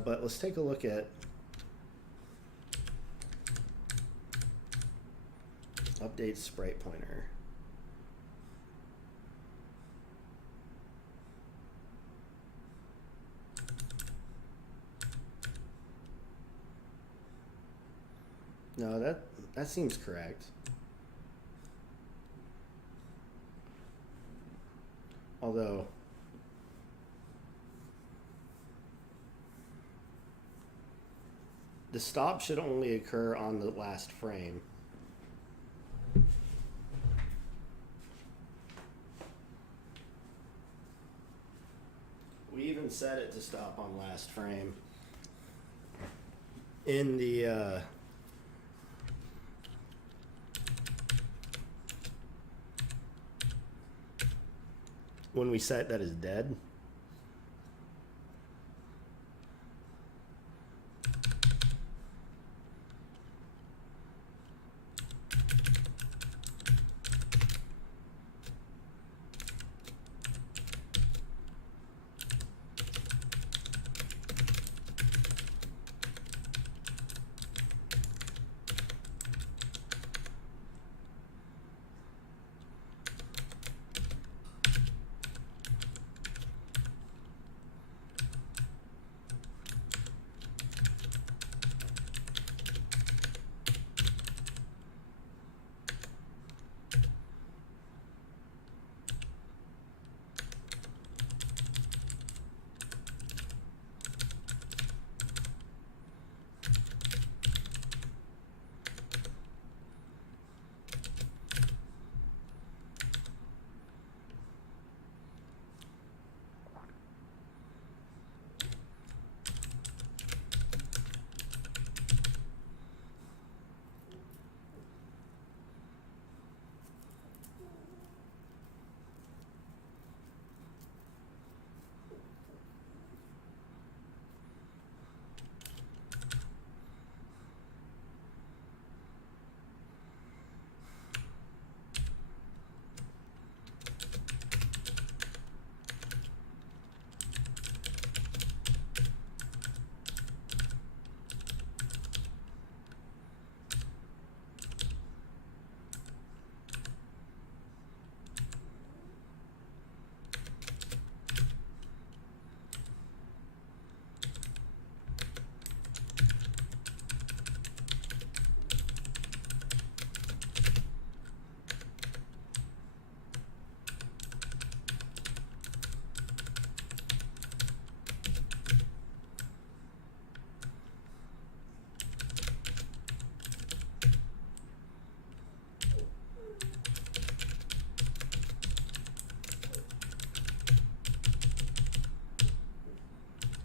But let's take a look at update sprite pointer. No, that seems correct. Although the stop should only occur on the last frame. We even set it to stop on last frame in the when we set that as dead.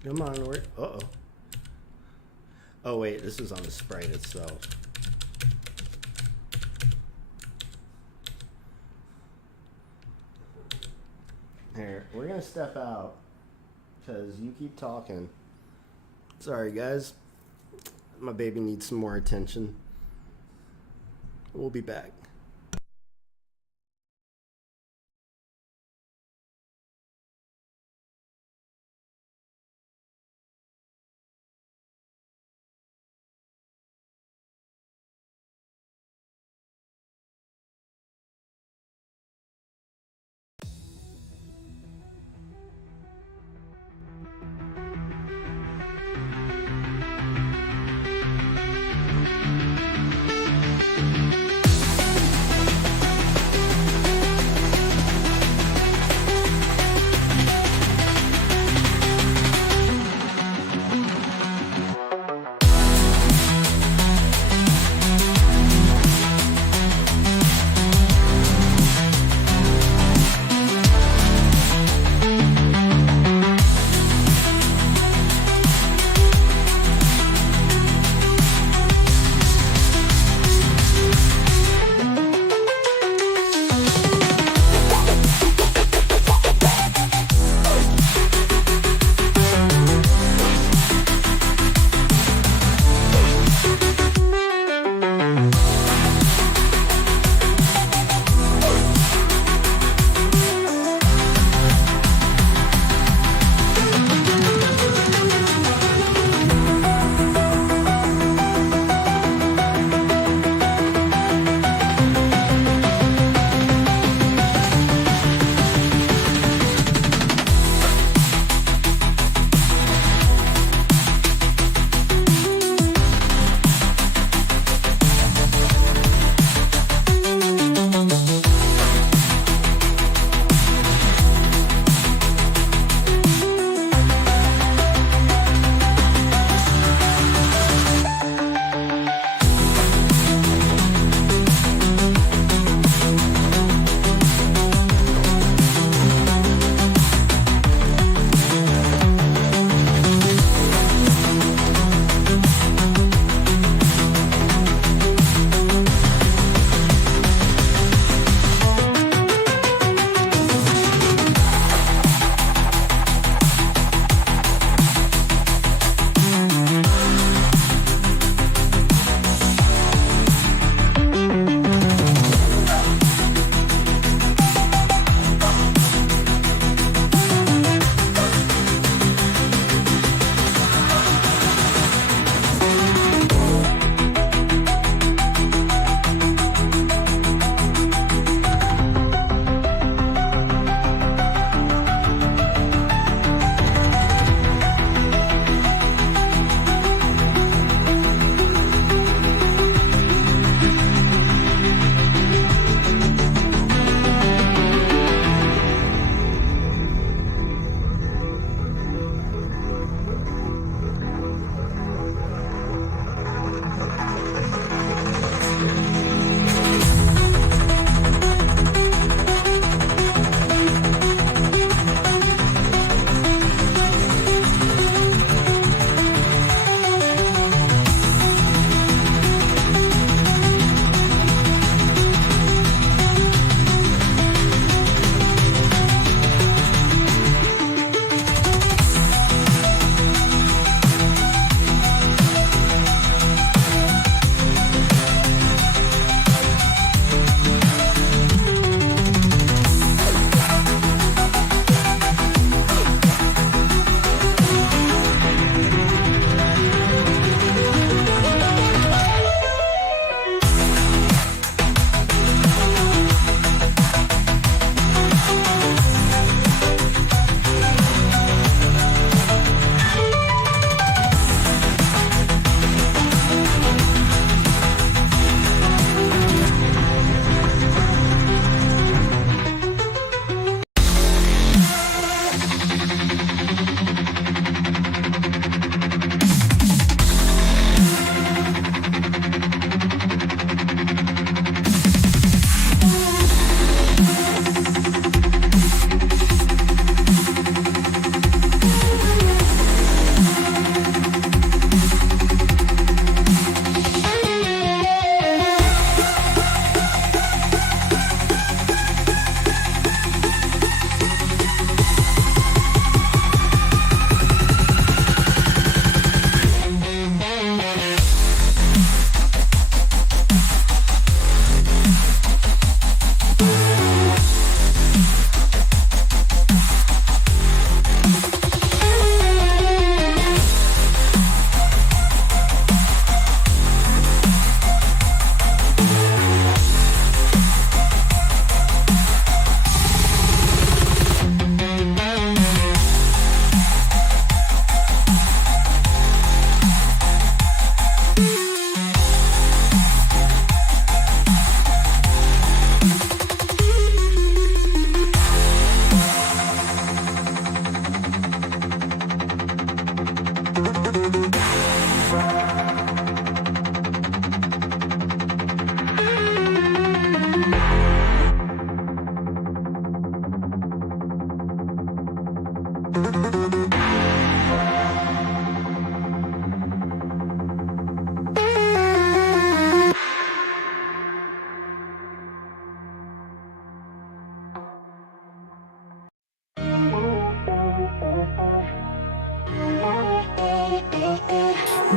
Come on, where? Uh-oh. Oh, wait, this is on the sprite itself. Here, we're gonna step out because you keep talking. Sorry, guys. My baby needs some more attention. We'll be back.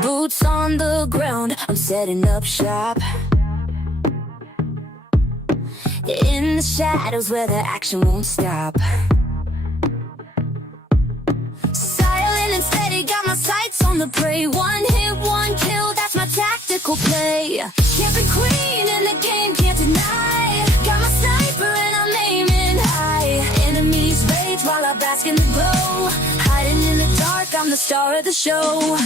Boots on the ground, I'm setting up shop. In the shadows where the action won't stop. Silent and steady, got my sights on the prey. One hit, one kill, that's my tactical play. Every queen in the game can't deny. Got my sniper and I'm aiming high. Enemies rage while I bask in the glow. Hiding in the dark, I'm the star of the show.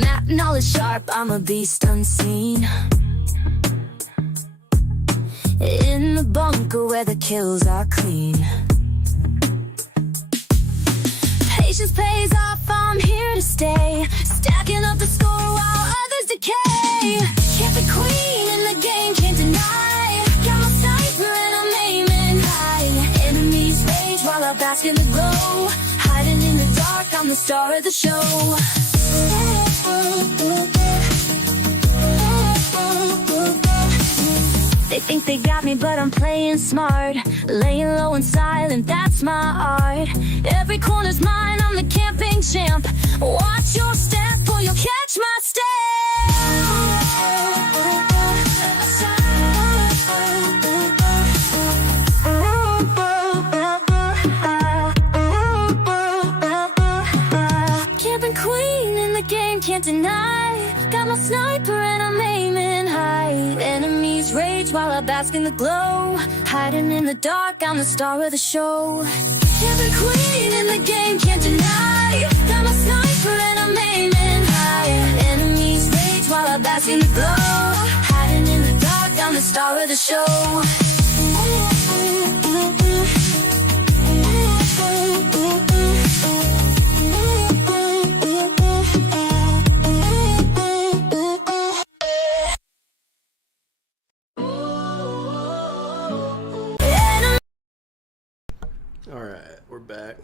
Map knowledge sharp, I'm a beast unseen. In the bunker where the kills are clean. Patience pays off, I'm here to stay. Stacking up the score while others decay. Every queen in the game can't deny. Got my sniper and I'm aiming high. Enemies rage while I bask in the glow. Hiding in the dark, I'm the star of the show. They think they got me, but I'm playing smart. Laying low and silent, that's my art. Every corner's mine, I'm the camping champ. Watch your step or you'll catch my step. Camping queen in the game, can't deny. Got my sniper and I'm aiming high. Enemies rage while I bask in the glow. Hiding in the dark, I'm the star of the show. Every queen in the game can't deny. Got my sniper and I'm aiming high. Enemies rage while I bask in the glow. Hiding in the dark, I'm the star of the show. Alright, we're back.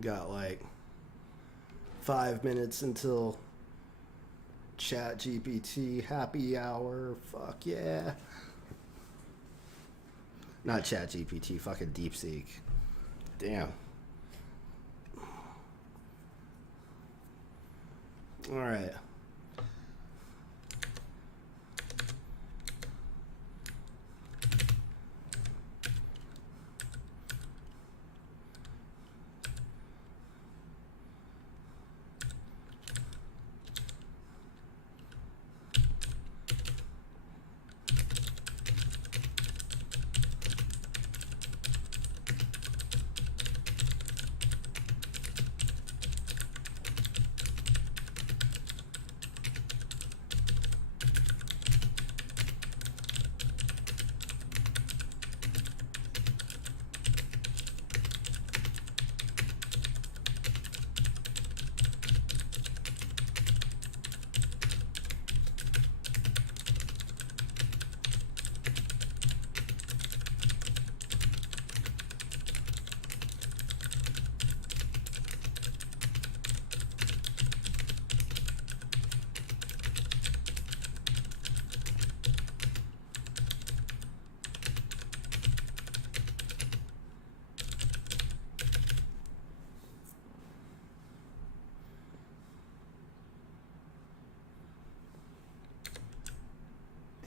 Got like 5 minutes until Chat GPT happy hour. Fuck yeah. Not Chat GPT, fucking DeepSeek. Damn. Alright.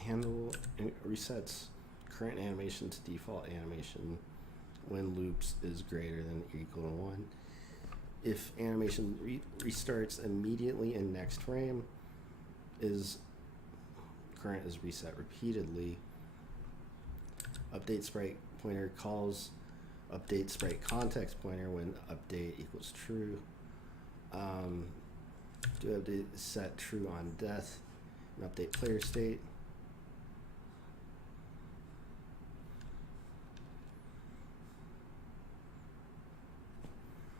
Handle resets current animation to default animation when loops is greater than or equal to 1. If animation restarts immediately in next frame, is current is reset repeatedly. Update sprite pointer calls update sprite context pointer when update equals true. Do update set true on death and update player state.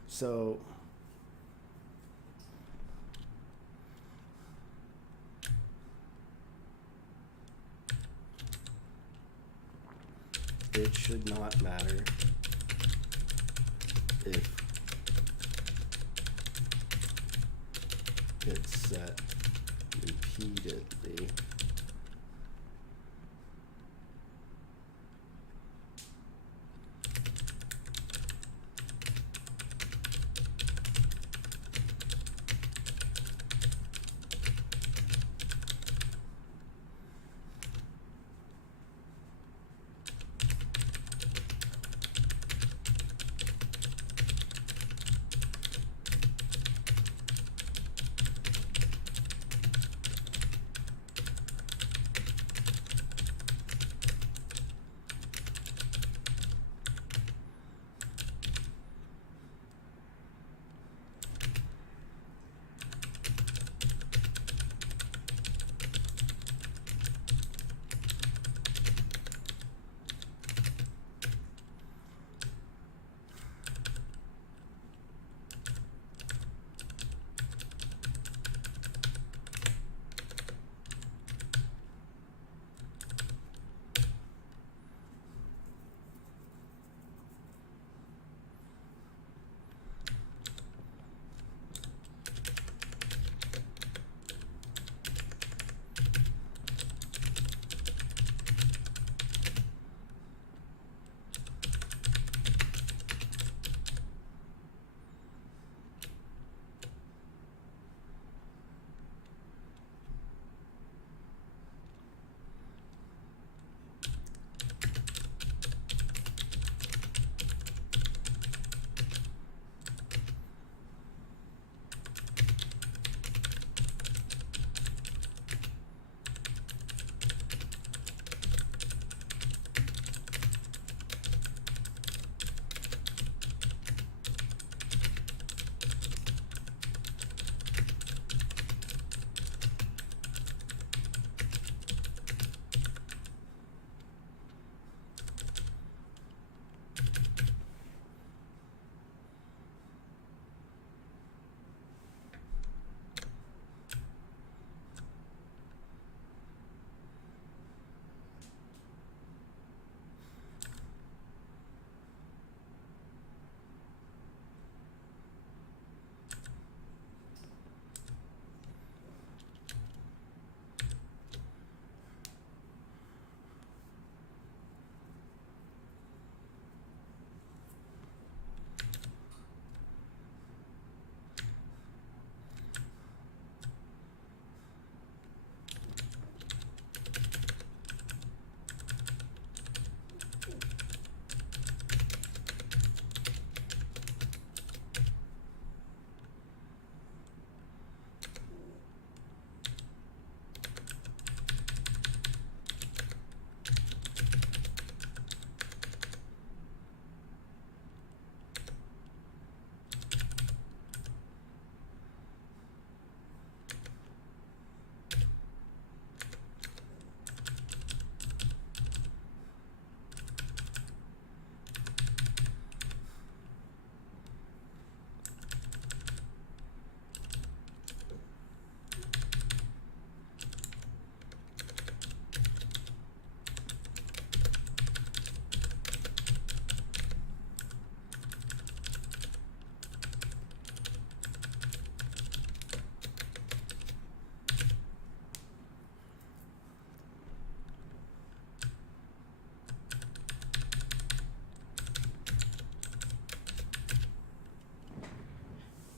So it should not matter if it's set repeatedly.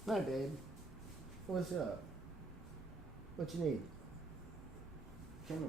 Hi, babe. What's up? What you need? Come here.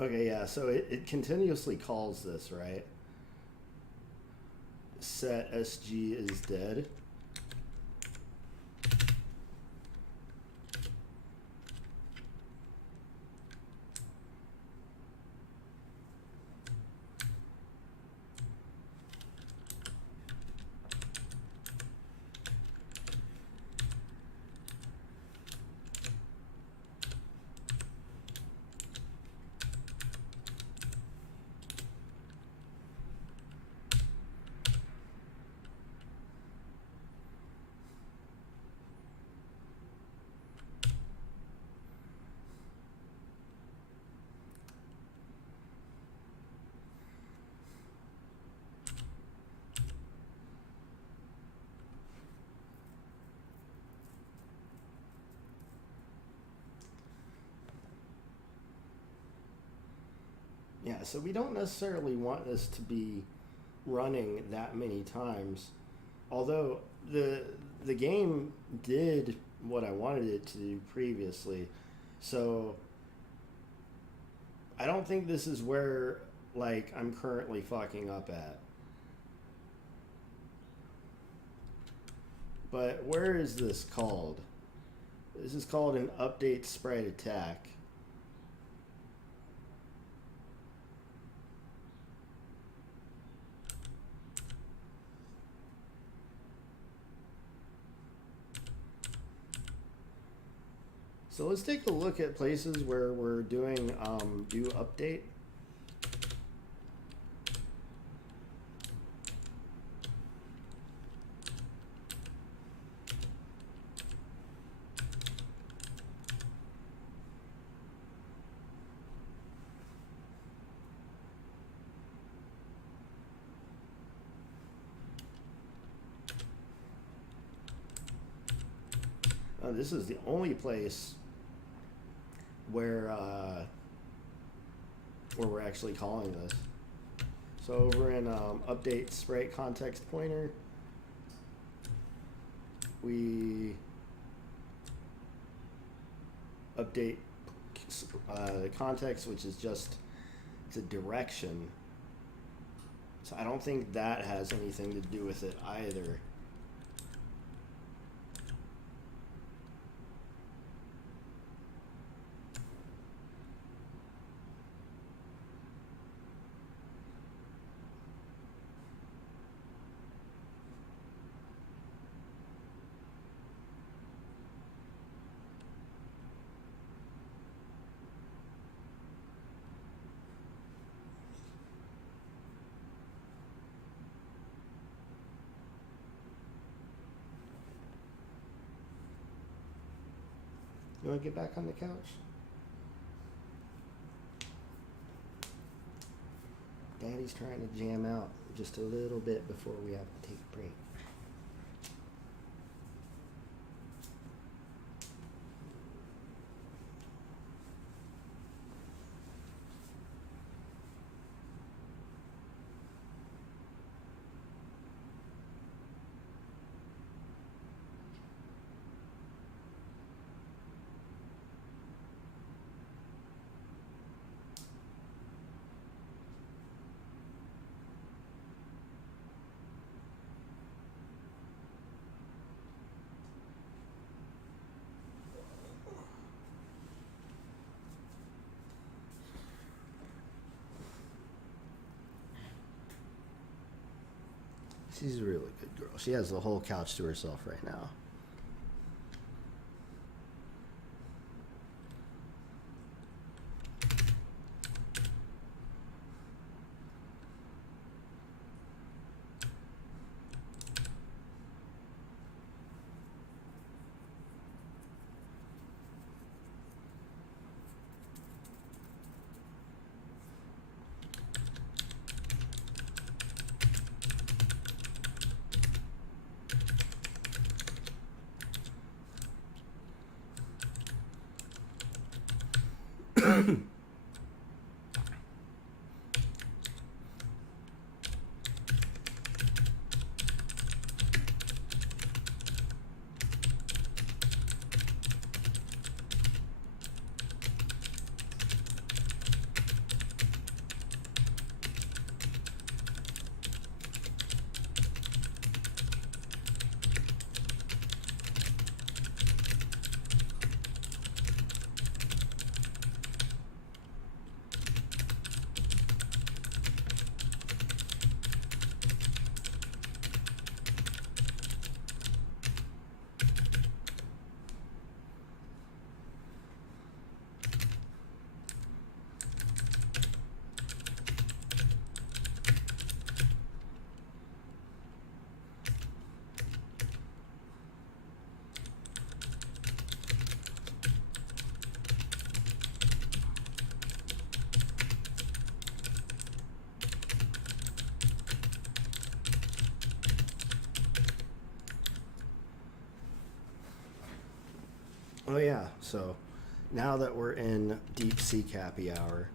Okay, yeah, so it continuously calls this, right? Set SG is dead. Yeah, so we don't necessarily want this to be running that many times. Although the game did what I wanted it to do previously. So I don't think this is where like I'm currently fucking up at. But where is this called? This is called an update sprite attack. So let's take a look at places where we're doing do update. This is the only place where we're actually calling this. So over in update sprite context pointer, we update the context, which is just it's a direction. So I don't think that has anything to do with it either. You want to get back on the couch? Daddy's trying to jam out just a little bit before we have to take a break. She's a really good girl. She has the whole couch to herself right now. Oh yeah, so now that we're in deep seek happy hour,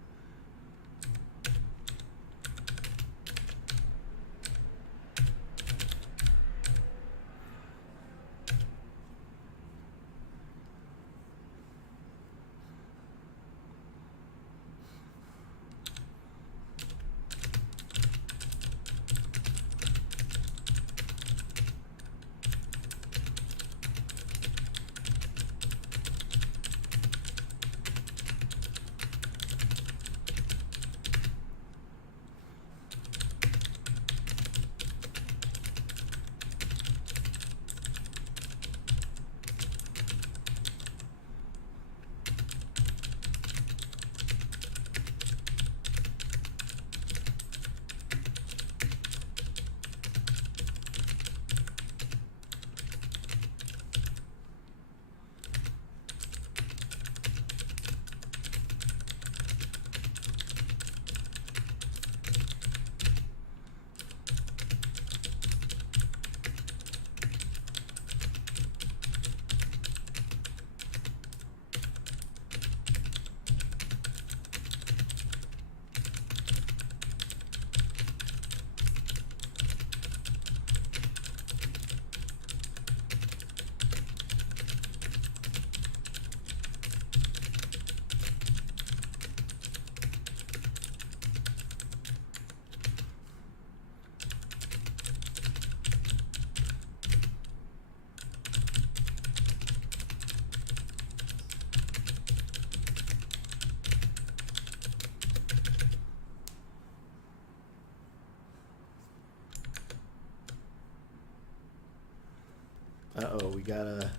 uh-oh, we got a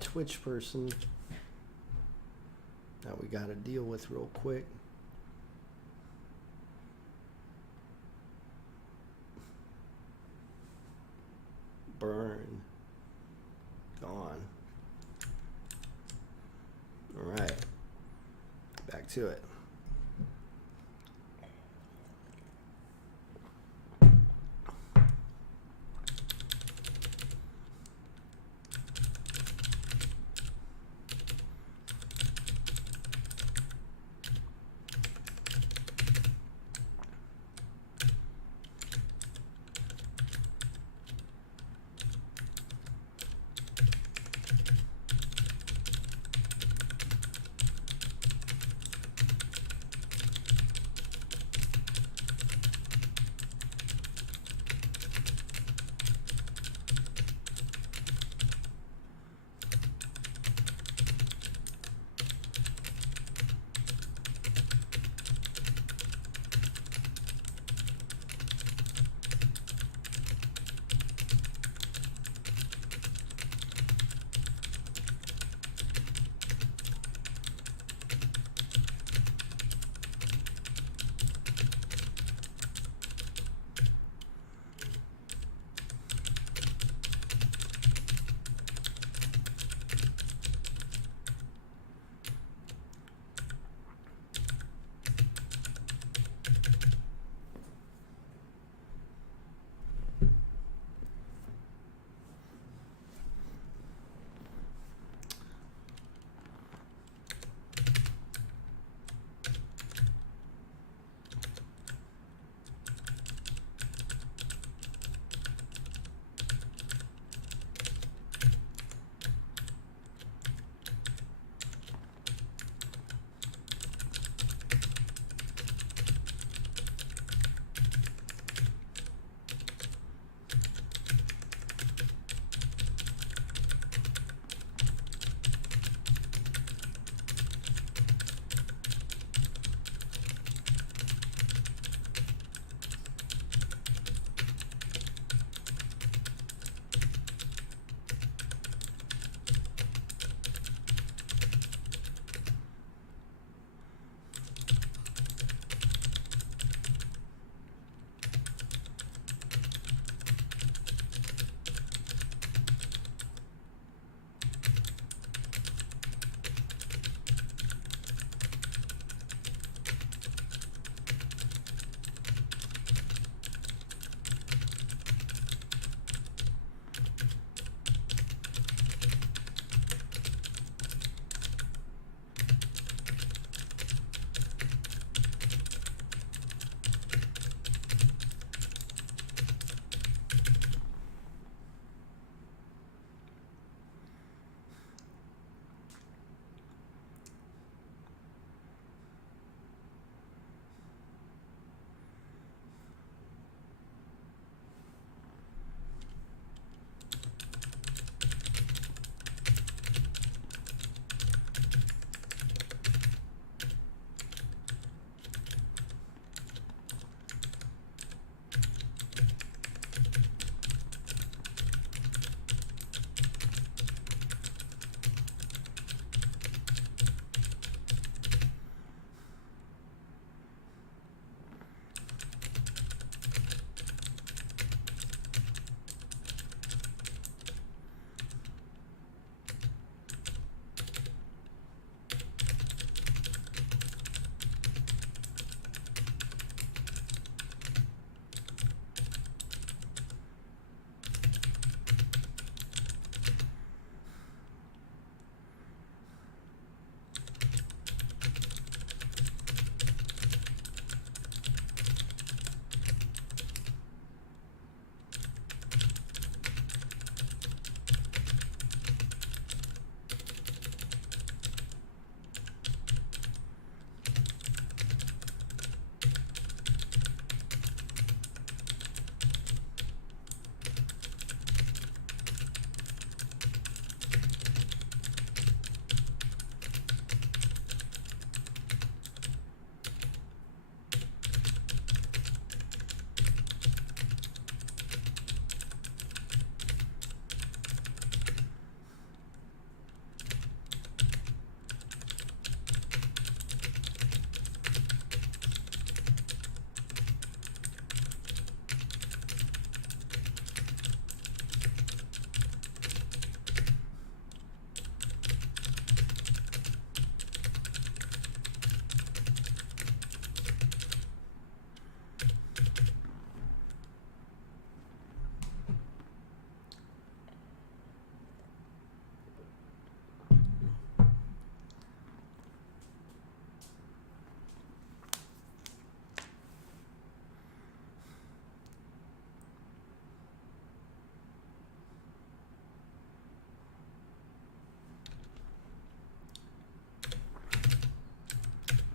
Twitch person that we got to deal with real quick. Burn. Gone. All right. Back to it.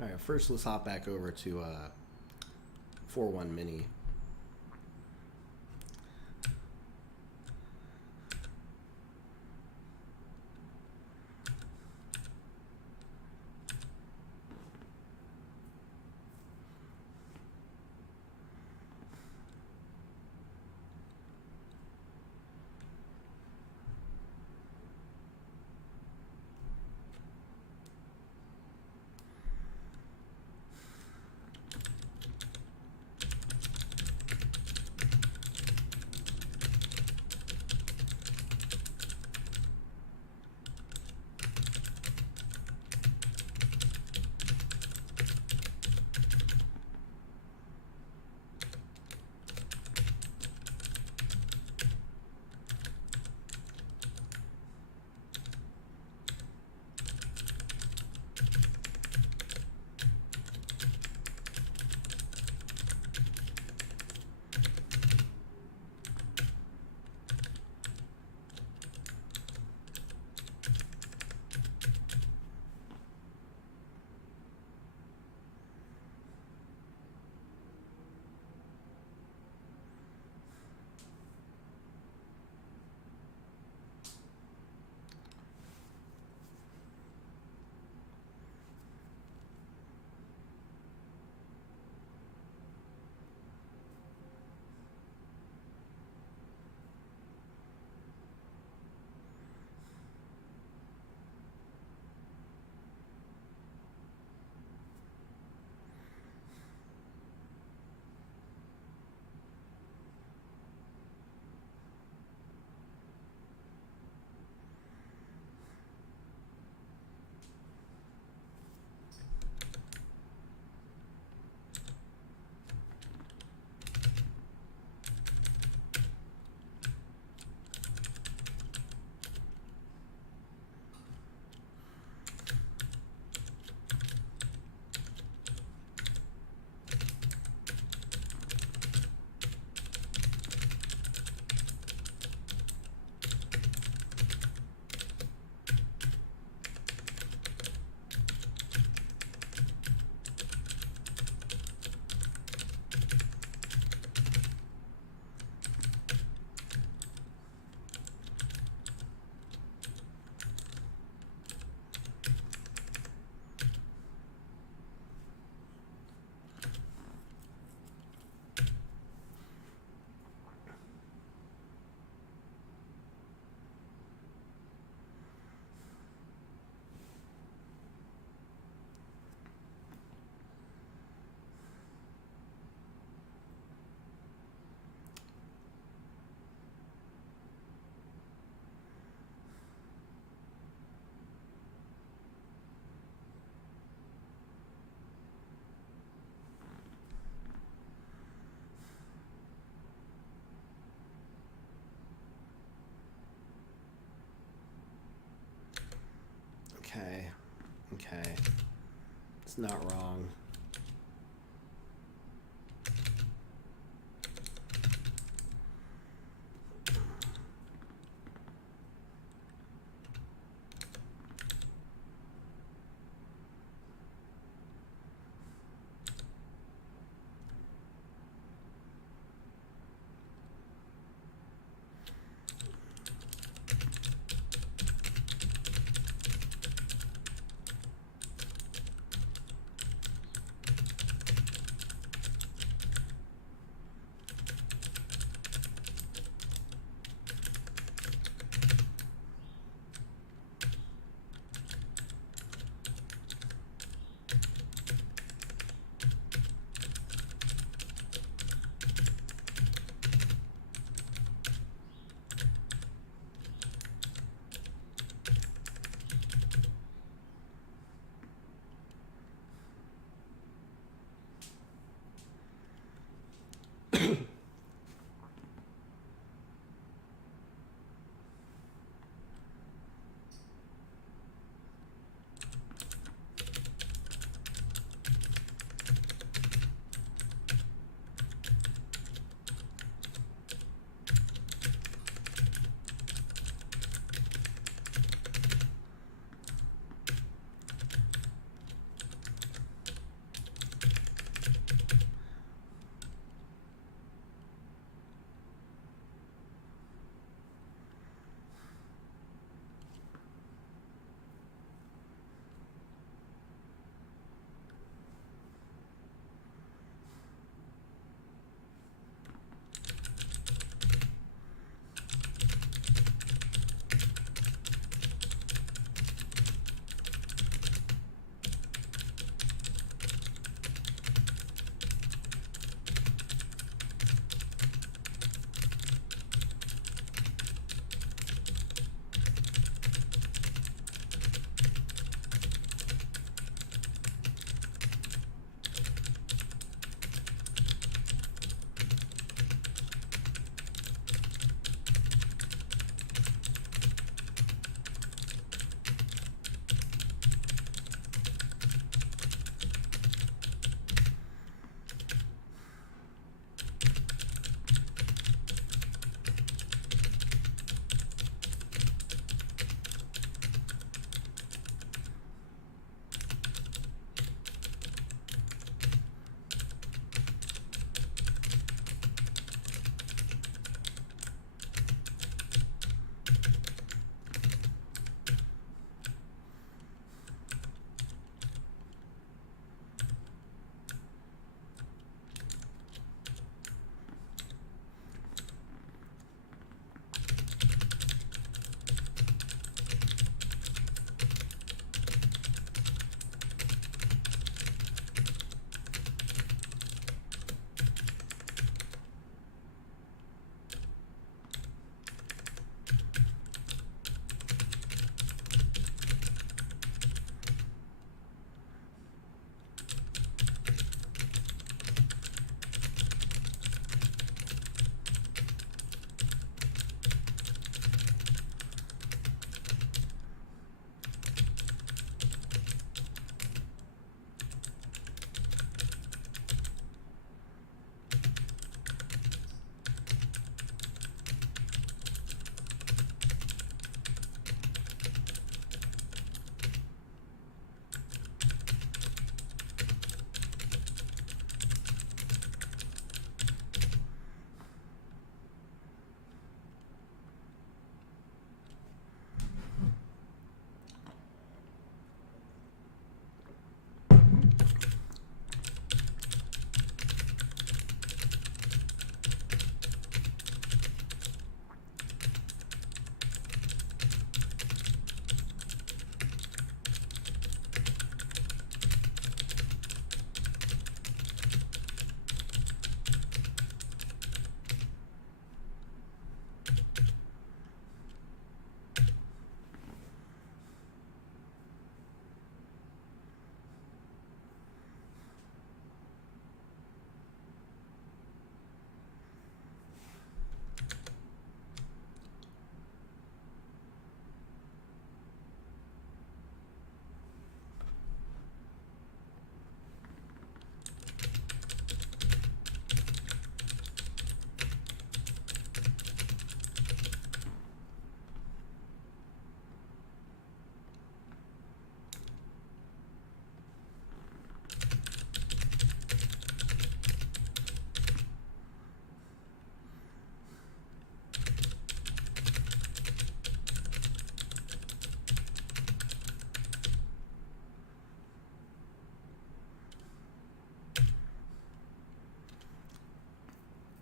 All right, first let's hop back over to 4.1 mini. Okay. Okay. It's not wrong.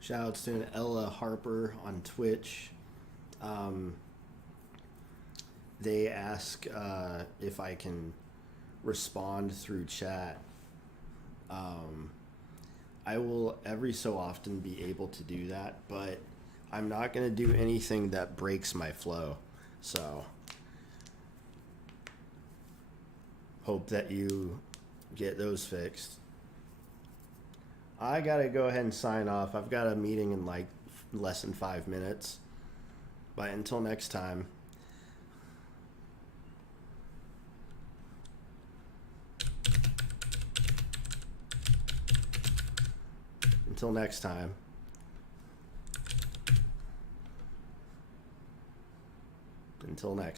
Shoutouts to Ella Harper on Twitch. They ask if I can respond through chat. I will every so often be able to do that, but I'm not going to do anything that breaks my flow. So hope that you get those fixed. I gotta go ahead and sign off. I've got a meeting in like less than 5 minutes. But until next time. Until next time. Until next.